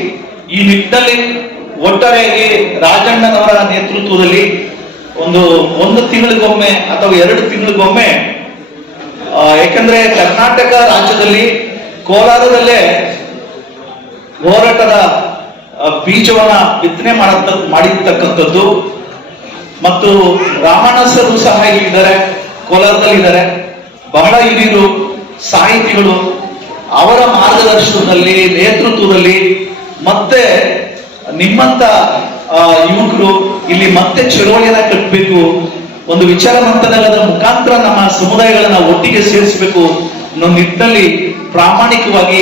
ಈ ನಿಟ್ಟಿನಲ್ಲಿ ಒಟ್ಟಾರೆಯಾಗಿ ರಾಜಣ್ಣನವರ ನೇತೃತ್ವದಲ್ಲಿ ಒಂದು ತಿಂಗಳಿಗೊಮ್ಮೆ ಅಥವಾ 2 ತಿಂಗಳಿಗೊಮ್ಮೆ, ಯಾಕಂದ್ರೆ ಕರ್ನಾಟಕ ರಾಜ್ಯದಲ್ಲಿ ಕೋಲಾರದಲ್ಲೇ ಹೋರಾಟದ ಬೀಜವನ್ನ ಬಿತ್ತನೆ ಮಾಡಿರ್ತಕ್ಕಂಥದ್ದು ಮತ್ತು ರಾಮಣ್ಣ ಸರ್ ಸಹ ಇಲ್ಲಿದ್ದಾರೆ, ಕೋಲಾರದಲ್ಲಿದ್ದಾರೆ. ಬಹಳ ಹಿರಿಯರು ಸಾಹಿತಿಗಳು, ಅವರ ಮಾರ್ಗದರ್ಶನದಲ್ಲಿ ನೇತೃತ್ವದಲ್ಲಿ ಮತ್ತೆ ನಿಮ್ಮಂತ ಯುವಕರು ಇಲ್ಲಿ ಮತ್ತೆ ಚಳವಳಿಯನ್ನ ಕಟ್ಟಬೇಕು, ಒಂದು ವಿಚಾರ ಮಂಥನದ ಮುಖಾಂತರ ನಮ್ಮ ಸಮುದಾಯಗಳನ್ನ ಒಟ್ಟಿಗೆ ಸೇರಿಸಬೇಕು ಅನ್ನೋ ನಿಟ್ಟಿನಲ್ಲಿ ಪ್ರಾಮಾಣಿಕವಾಗಿ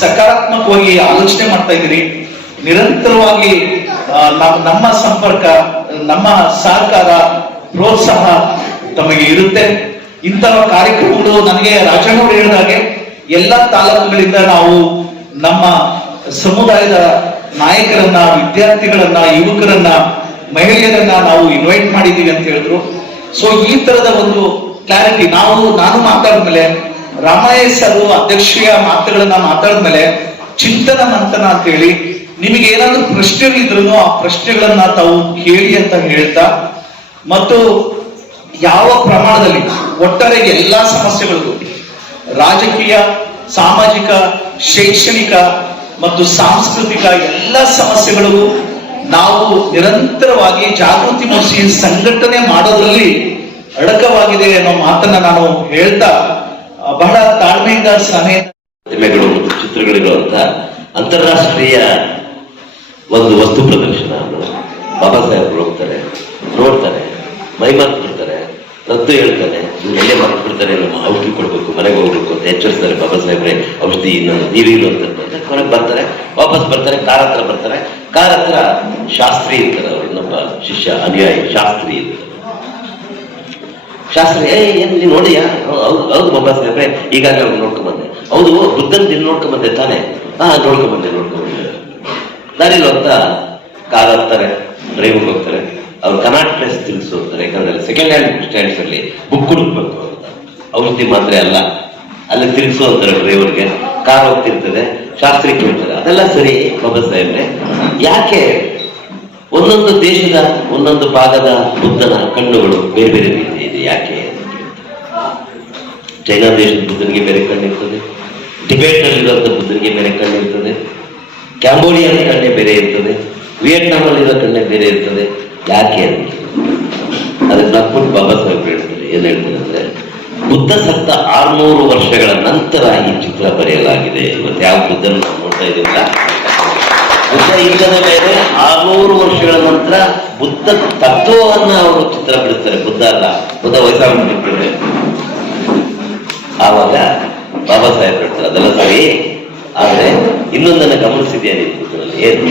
ಸಕಾರಾತ್ಮಕವಾಗಿ ಆಲೋಚನೆ ಮಾಡ್ತಾ ಇದ್ದೀರಿ. ನಿರಂತರವಾಗಿ ನಮ್ಮ ಸಂಪರ್ಕ, ನಮ್ಮ ಸಹಕಾರ, ಪ್ರೋತ್ಸಾಹ ತಮಗೆ ಇರುತ್ತೆ. ಇಂತಹ ಕಾರ್ಯಕ್ರಮಗಳು ನನಗೆ ರಾಜಣ್ಣವರು ಹೇಳಿದಾಗೆ ಎಲ್ಲ ತಾಲೂಕುಗಳಿಂದ ನಾವು ನಮ್ಮ ಸಮುದಾಯದ ನಾಯಕರನ್ನ, ವಿದ್ಯಾರ್ಥಿಗಳನ್ನ, ಯುವಕರನ್ನ, ಮಹಿಳೆಯರನ್ನ ನಾವು ಇನ್ವೈಟ್ ಮಾಡಿದೀವಿ ಅಂತ ಹೇಳಿದ್ರು. ಸೊ ಈ ತರದ ಒಂದು ಕ್ಲಾರಿಟಿ ನಾನು ಮಾತಾಡಿದ್ಮೇಲೆ, ರಾಮಯ್ಯ ಸರ್ ಅಧ್ಯಕ್ಷೀಯ ಮಾತುಗಳನ್ನ ಮಾತಾಡಿದ್ಮೇಲೆ ಚಿಂತನ ಮಂಥನ ಅಂತ ಹೇಳಿ ನಿಮಗೆ ಏನಾದ್ರೂ ಪ್ರಶ್ನೆಗಳಿದ್ರು ಆ ಪ್ರಶ್ನೆಗಳನ್ನ ತಾವು ಕೇಳಿ ಅಂತ ಹೇಳ್ತಾ, ಮತ್ತು ಯಾವ ಪ್ರಮಾಣದಲ್ಲಿ ಒಟ್ಟಾರೆ ಎಲ್ಲಾ ಸಮಸ್ಯೆಗಳಿಗೂ ರಾಜಕೀಯ, ಸಾಮಾಜಿಕ, ಶೈಕ್ಷಣಿಕ ಮತ್ತು ಸಾಂಸ್ಕೃತಿಕ ಎಲ್ಲ ಸಮಸ್ಯೆಗಳಿಗೂ ನಾವು ನಿರಂತರವಾಗಿ ಜಾಗೃತಿ ಮೂಡಿಸಿ ಸಂಘಟನೆ ಮಾಡೋದ್ರಲ್ಲಿ ಅಡಕವಾಗಿದೆ ಅನ್ನೋ ಮಾತನ್ನ ನಾನು ಹೇಳ್ತಾ ಬಹಳ ತಾಳ್ಮೆಯಿಂದ ಸಲಹೆ ಪ್ರತಿಮೆಗಳು ಮತ್ತು ಚಿತ್ರಗಳಿರುವಂತ ಅಂತಾರಾಷ್ಟ್ರೀಯ ಒಂದು ವಸ್ತು ಪ್ರದರ್ಶನ ಬಾಬಾ ಸಾಹೇಬ್ ಹೋಗ್ತಾರೆ, ನೋಡ್ತಾರೆ, ಮೈಮಾತು ಬಿಡ್ತಾರೆ, ರದ್ದು ಹೇಳ್ತಾನೆ, ಎಲ್ಲೇ ಮಾತು ಬಿಡ್ತಾರೆ, ನಮ್ಮ ಔಷಧಿ ಕೊಡ್ಬೇಕು, ಮನೆಗೆ ಹೋಗ್ಬೇಕು ಅಂತ ಎಚ್ಚರಿಸ್ತಾರೆ. ಬಾಬಾ ಸಾಹೇಬ್ರೆ ಔಷಧಿ ಇನ್ನೊಂದು ನೀರಿಲ್ಲ ಅಂತ ಹೊರಗೆ ಬರ್ತಾರೆ, ವಾಪಸ್ ಬರ್ತಾರೆ, ಕಾರ್ ಹತ್ರ ಬರ್ತಾರೆ. ಕಾರ್ ಹತ್ರ ಶಾಸ್ತ್ರಿ ಇರ್ತಾರೆ, ಅವರು ನಮ್ಮ ಶಿಷ್ಯ ಅನುಯಾಯಿ ಶಾಸ್ತ್ರಿ ಇರ್ತಾರೆ. ಶಾಸ್ತ್ರಿ ಏನ್ ನೀನ್ ನೋಡಿಯಾ? ಹೌದು ಬಾಬಾ ಸಾಹೇಬ್ರೆ, ಈಗಾಗಲೇ ಅವ್ರು ನೋಡ್ಕೊಂಬಂದೆ. ಹೌದು ಬುದ್ಧನ್ ನೀನ್ ನೋಡ್ಕೊಂಬಂದೆ ತಾನೆ? ನೋಡ್ಕೊಂಬಂದೆ. ದಾರಿಲು ಅಂತ ಕಾರ್ ಹತ್ತಾರೆ, ಡ್ರೈವ್ಗೆ ಹೋಗ್ತಾರೆ. ಅವ್ರು ಕನಾಟ್ ಪ್ಲೇಸ್ ತಿಳಿಸಿ ಹೋಗ್ತಾರೆ, ಯಾಕಂದ್ರೆ ಸೆಕೆಂಡ್ ಹ್ಯಾಂಡ್ ಸ್ಟ್ಯಾಂಡ್ಸ್ ಅಲ್ಲಿ ಬುಕ್ ಹುಡುಕ್ಬೇಕು ಅಂತ. ಔಷಧಿ ಮಾತ್ರ ಅಲ್ಲ, ಅಲ್ಲಿ ತಿರುಗಿಸು ಅಂತಾರೆ ಡ್ರೈವರ್ಗೆ. ಕಾರ್ ಹೋಗ್ತಿರ್ತದೆ, ಶಾಸ್ತ್ರಿ ಕೇಳ್ತಾರೆ. ಅದೆಲ್ಲ ಸರಿ ಬಾಬಾ ಸಾಹೇಬ್ರೆ, ಯಾಕೆ ಒಂದೊಂದು ದೇಶದ ಒಂದೊಂದು ಭಾಗದ ಬುದ್ಧನ ಕಣ್ಣುಗಳು ಬೇರೆ ಬೇರೆ ರೀತಿ ಇದೆ, ಯಾಕೆ? ಚೈನಾ ದೇಶದ ಬುದ್ಧನಿಗೆ ಬೇರೆ ಕಣ್ಣಿರ್ತದೆ, ಟಿಬೇಟ್ ನಲ್ಲಿರುವಂತ ಬುದ್ಧನಿಗೆ ಬೇರೆ ಕಣ್ಣಿರ್ತದೆ, ಕ್ಯಾಂಬೋಡಿಯಾದ ಕಣ್ಣೆ ಬೇರೆ ಇರ್ತದೆ, ವಿಯೆಟ್ನಾಂ ಅಲ್ಲಿರೋ ಕಣ್ಣೆ ಬೇರೆ ಇರ್ತದೆ. ಯಾಕೆ ಅಂತ ಅದಕ್ಕೆ ನಕ್ಬಿಟ್ಟು ಬಾಬಾ ಸಾಹೇಬ್ ಹೇಳ್ತಾರೆ. ಏನ್ ಹೇಳ್ತಾರೆ ಅಂದ್ರೆ, ಬುದ್ಧ ಸತ್ತ 600 ವರ್ಷಗಳ ನಂತರ ಈ ಚಿತ್ರ ಬರೆಯಲಾಗಿದೆ. ಇವತ್ತು ಯಾವ ಬುದ್ಧನ ನಾವು ನೋಡ್ತಾ ಇದೀವಲ್ಲ, ಬುದ್ಧ ಇಲ್ಲದ ಮೇಲೆ 600 ವರ್ಷಗಳ ನಂತರ ಬುದ್ಧ ತತ್ವವನ್ನ ಅವರು ಚಿತ್ರ ಬಿಡುತ್ತಾರೆ. ಬುದ್ಧ ಅಲ್ಲ, ಬುದ್ಧ ವಯಸ್ಸಾಗ್ಬಿಟ್ಟಿರ್ತಾರೆ. ಆವಾಗ ಬಾಬಾ ಸಾಹೇಬ್ ಹೇಳ್ತಾರೆ, ಅದೆಲ್ಲ ಸರಿ, ಆದ್ರೆ ಇನ್ನೊಂದನ್ನ ಗಮನಿಸಿದ್ಯಾ ನೀನು ಬುದ್ಧನಲ್ಲಿ? ಏನು?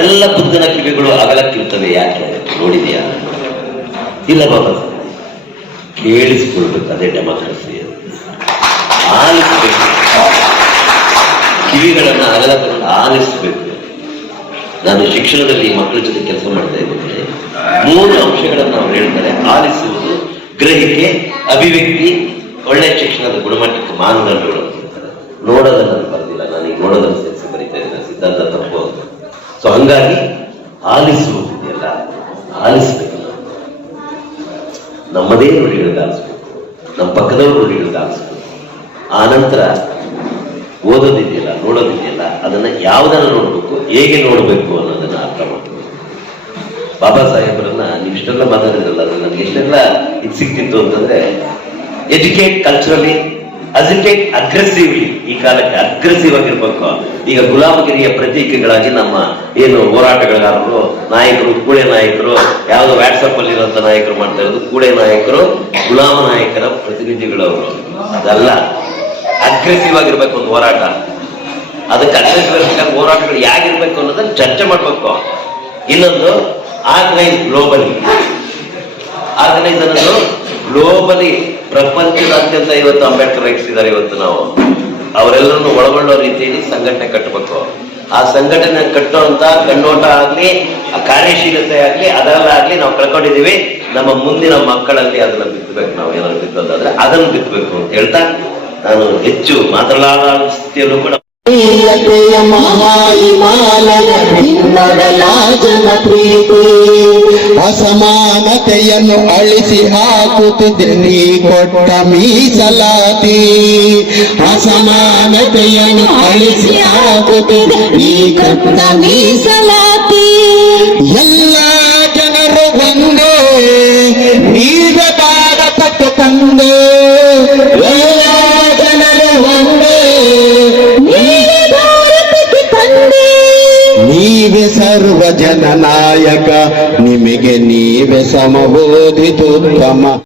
ಎಲ್ಲ ಬುದ್ಧನ ಕಿವಿಗಳು ಅಗಲಕ್ಕಿರ್ತವೆ, ಯಾಕೆ ನೋಡಿದ್ಯಾ? ಇಲ್ಲ ಬಾಬಾ ಸಾಹೇಬ್, ಕೇಳಿಸ್ಕೊಳ್ಬೇಕು, ಅದೇ ಡೆಮಾಕ್ರಸಿ. ಆಲಿಸ್ಬೇಕು, ಕಿವಿಗಳನ್ನ ಅಗಲಗಳನ್ನು ಆಲಿಸ್ಬೇಕು. ನಾನು ಶಿಕ್ಷಣದಲ್ಲಿ ಮಕ್ಕಳ ಜೊತೆ ಕೆಲಸ ಮಾಡ್ತಾ ಇದ್ದೇನೆ. 3 ಅಂಶಗಳನ್ನ ಅವ್ರು ಹೇಳ್ತಾರೆ: ಆಲಿಸುವುದು, ಗ್ರಹಿಕೆ, ಅಭಿವ್ಯಕ್ತಿ, ಒಳ್ಳೆ ಶಿಕ್ಷಣದ ಗುಣಮಟ್ಟಕ್ಕೆ ಮಾನದಂಡಗಳು ಅಂತ ಹೇಳ್ತಾರೆ. ನೋಡೋದನ್ನ ನಾನು ಬರ್ದಿಲ್ಲ, ನಾನೀಗ ನೋಡೋದನ್ನು ಸೇರಿಸಿ ಬರೀತಾ ಇದ್ದೇನೆ, ಸಿದ್ಧಾಂತ ತಪ್ಪು ಅಂತ. ಸೊ ಹಂಗಾಗಿ ಆಲಿಸುವುದಿದೆಯಲ್ಲ, ಆಲಿಸ್ಬೇಕು. ನಮ್ಮದೇ ನುಡಿಗಳಿಗೆ ಆಲಿಸ್ಬೇಕು, ನಮ್ಮ ಪಕ್ಕದವ್ರ ನುಡಿಗಳಿಗೆ ಆಲಿಸ್ಬೇಕು. ಆ ನಂತರ ಓದೋದಿದೆಯಲ್ಲ, ನೋಡೋದಿದೆಯಲ್ಲ, ಅದನ್ನ ಯಾವುದನ್ನ ನೋಡ್ಬೇಕು, ಹೇಗೆ ನೋಡ್ಬೇಕು ಅನ್ನೋದನ್ನ ಅರ್ಥ ಮಾಡ್ಬೇಕು. ಬಾಬಾ ಸಾಹೇಬರನ್ನ ನೀವು ಇಷ್ಟೆಲ್ಲ ಮಾತಾಡಿದ್ರಲ್ಲ, ಅದು ನನಗೆ ಎಷ್ಟೆಲ್ಲ ಇದು ಸಿಕ್ತಿತ್ತು ಅಂತಂದ್ರೆ, ಎಜುಕೇಟ್ ಕಲ್ಚರಲಿ, ಅಜಿಟೇಟ್ ಅಗ್ರೆಸಿವ್ಲಿ. ಈ ಕಾಲಕ್ಕೆ ಅಗ್ರೆಸಿವ್ ಆಗಿರ್ಬೇಕು. ಈಗ ಗುಲಾಮಗಿರಿಯ ಪ್ರತೀಕಗಳಾಗಿ ನಮ್ಮ ಏನು ಹೋರಾಟಗಾರರು, ನಾಯಕರು, ಕೂಡೆ ನಾಯಕರು, ಯಾವ್ದು ವಾಟ್ಸಪ್ ಅಲ್ಲಿ ಇರುವಂತ ನಾಯಕರು ಮಾಡ್ತಾ ಇರೋದು ಕೂಡೆ ನಾಯಕರು, ಗುಲಾಮ ನಾಯಕರ ಪ್ರತಿನಿಧಿಗಳವರು. ಅದಲ್ಲ, ಅಗ್ರೆಸಿವ್ ಆಗಿರ್ಬೇಕು ಒಂದು ಹೋರಾಟ. ಅದಕ್ಕೆ ಅಗ್ರೆಸಿವ್ ಹೋರಾಟಗಳು ಯಾಗಿರ್ಬೇಕು ಅನ್ನೋದನ್ನ ಚರ್ಚೆ ಮಾಡ್ಬೇಕು. ಇನ್ನೊಂದು ಆರ್ಗನೈಸ್ ಗ್ಲೋಬಲಿ. ಆರ್ಗನೈಸ್ ಅನ್ನೋದು ಗ್ಲೋಬಲಿ, ಪ್ರಪಂಚದಾದ್ಯಂತ ಇವತ್ತು ಅಂಬೇಡ್ಕರ್ ರೈಟ್ಸಿದ್ದಾರೆ. ಇವತ್ತು ನಾವು ಅವರೆಲ್ಲರನ್ನು ಒಳಗೊಳ್ಳೋ ರೀತಿಯಲ್ಲಿ ಸಂಘಟನೆ ಕಟ್ಟಬೇಕು. ಆ ಸಂಘಟನೆ ಕಟ್ಟುವಂತ ಕಣ್ಣೋಟ ಆಗ್ಲಿ, ಆ ಕಾರ್ಯಶೀಲತೆ ಆಗ್ಲಿ, ಅದರಲ್ಲಾಗ್ಲಿ ನಾವು ಕಳ್ಕೊಂಡಿದೀವಿ. ನಮ್ಮ ಮುಂದಿನ ಮಕ್ಕಳಲ್ಲಿ ಅದನ್ನ ಬಿತ್ತಬೇಕು. ನಾವು ಏನಾದ್ರು ಬಿತ್ತೋದಾದ್ರೆ ಅದನ್ನು ಬಿತ್ತಬೇಕು ಅಂತ ಹೇಳ್ತಾ ನಾನು ಹೆಚ್ಚು ಮಾತನಾಡೋ ಸ್ಥಿತಿಯಲ್ಲೂ ಕೂಡ ಅಸಮಾನತೆಯನ್ನು ಅಳಿಸಿ ಹಾಕುತ್ತಿದ್ದೆ ನೀ ಕೊಟ್ಟ ಮೀಸಲಾತಿ. ಅಸಮಾನತೆಯನ್ನು ಅಳಿಸಿ ಹಾಕುತ್ತಿದ್ದೆ ನೀ ಕೊಟ್ಟ ಮೀಸಲಾತಿ. ಎಲ್ಲ ಜನರು ಒಂದೇ, ನೀಗ ಭಾರತಕ್ಕೆ ತಂದೆ. ಎಲ್ಲ ಜನರು ಒಂದೇ, ನೀ ನೀವೇ ಸರ್ವ ಜನನಾಯಕ, ನಿಮಗೆ ನೀವೇ ಸಮಬೋಧಿತೋತ್ತಮ.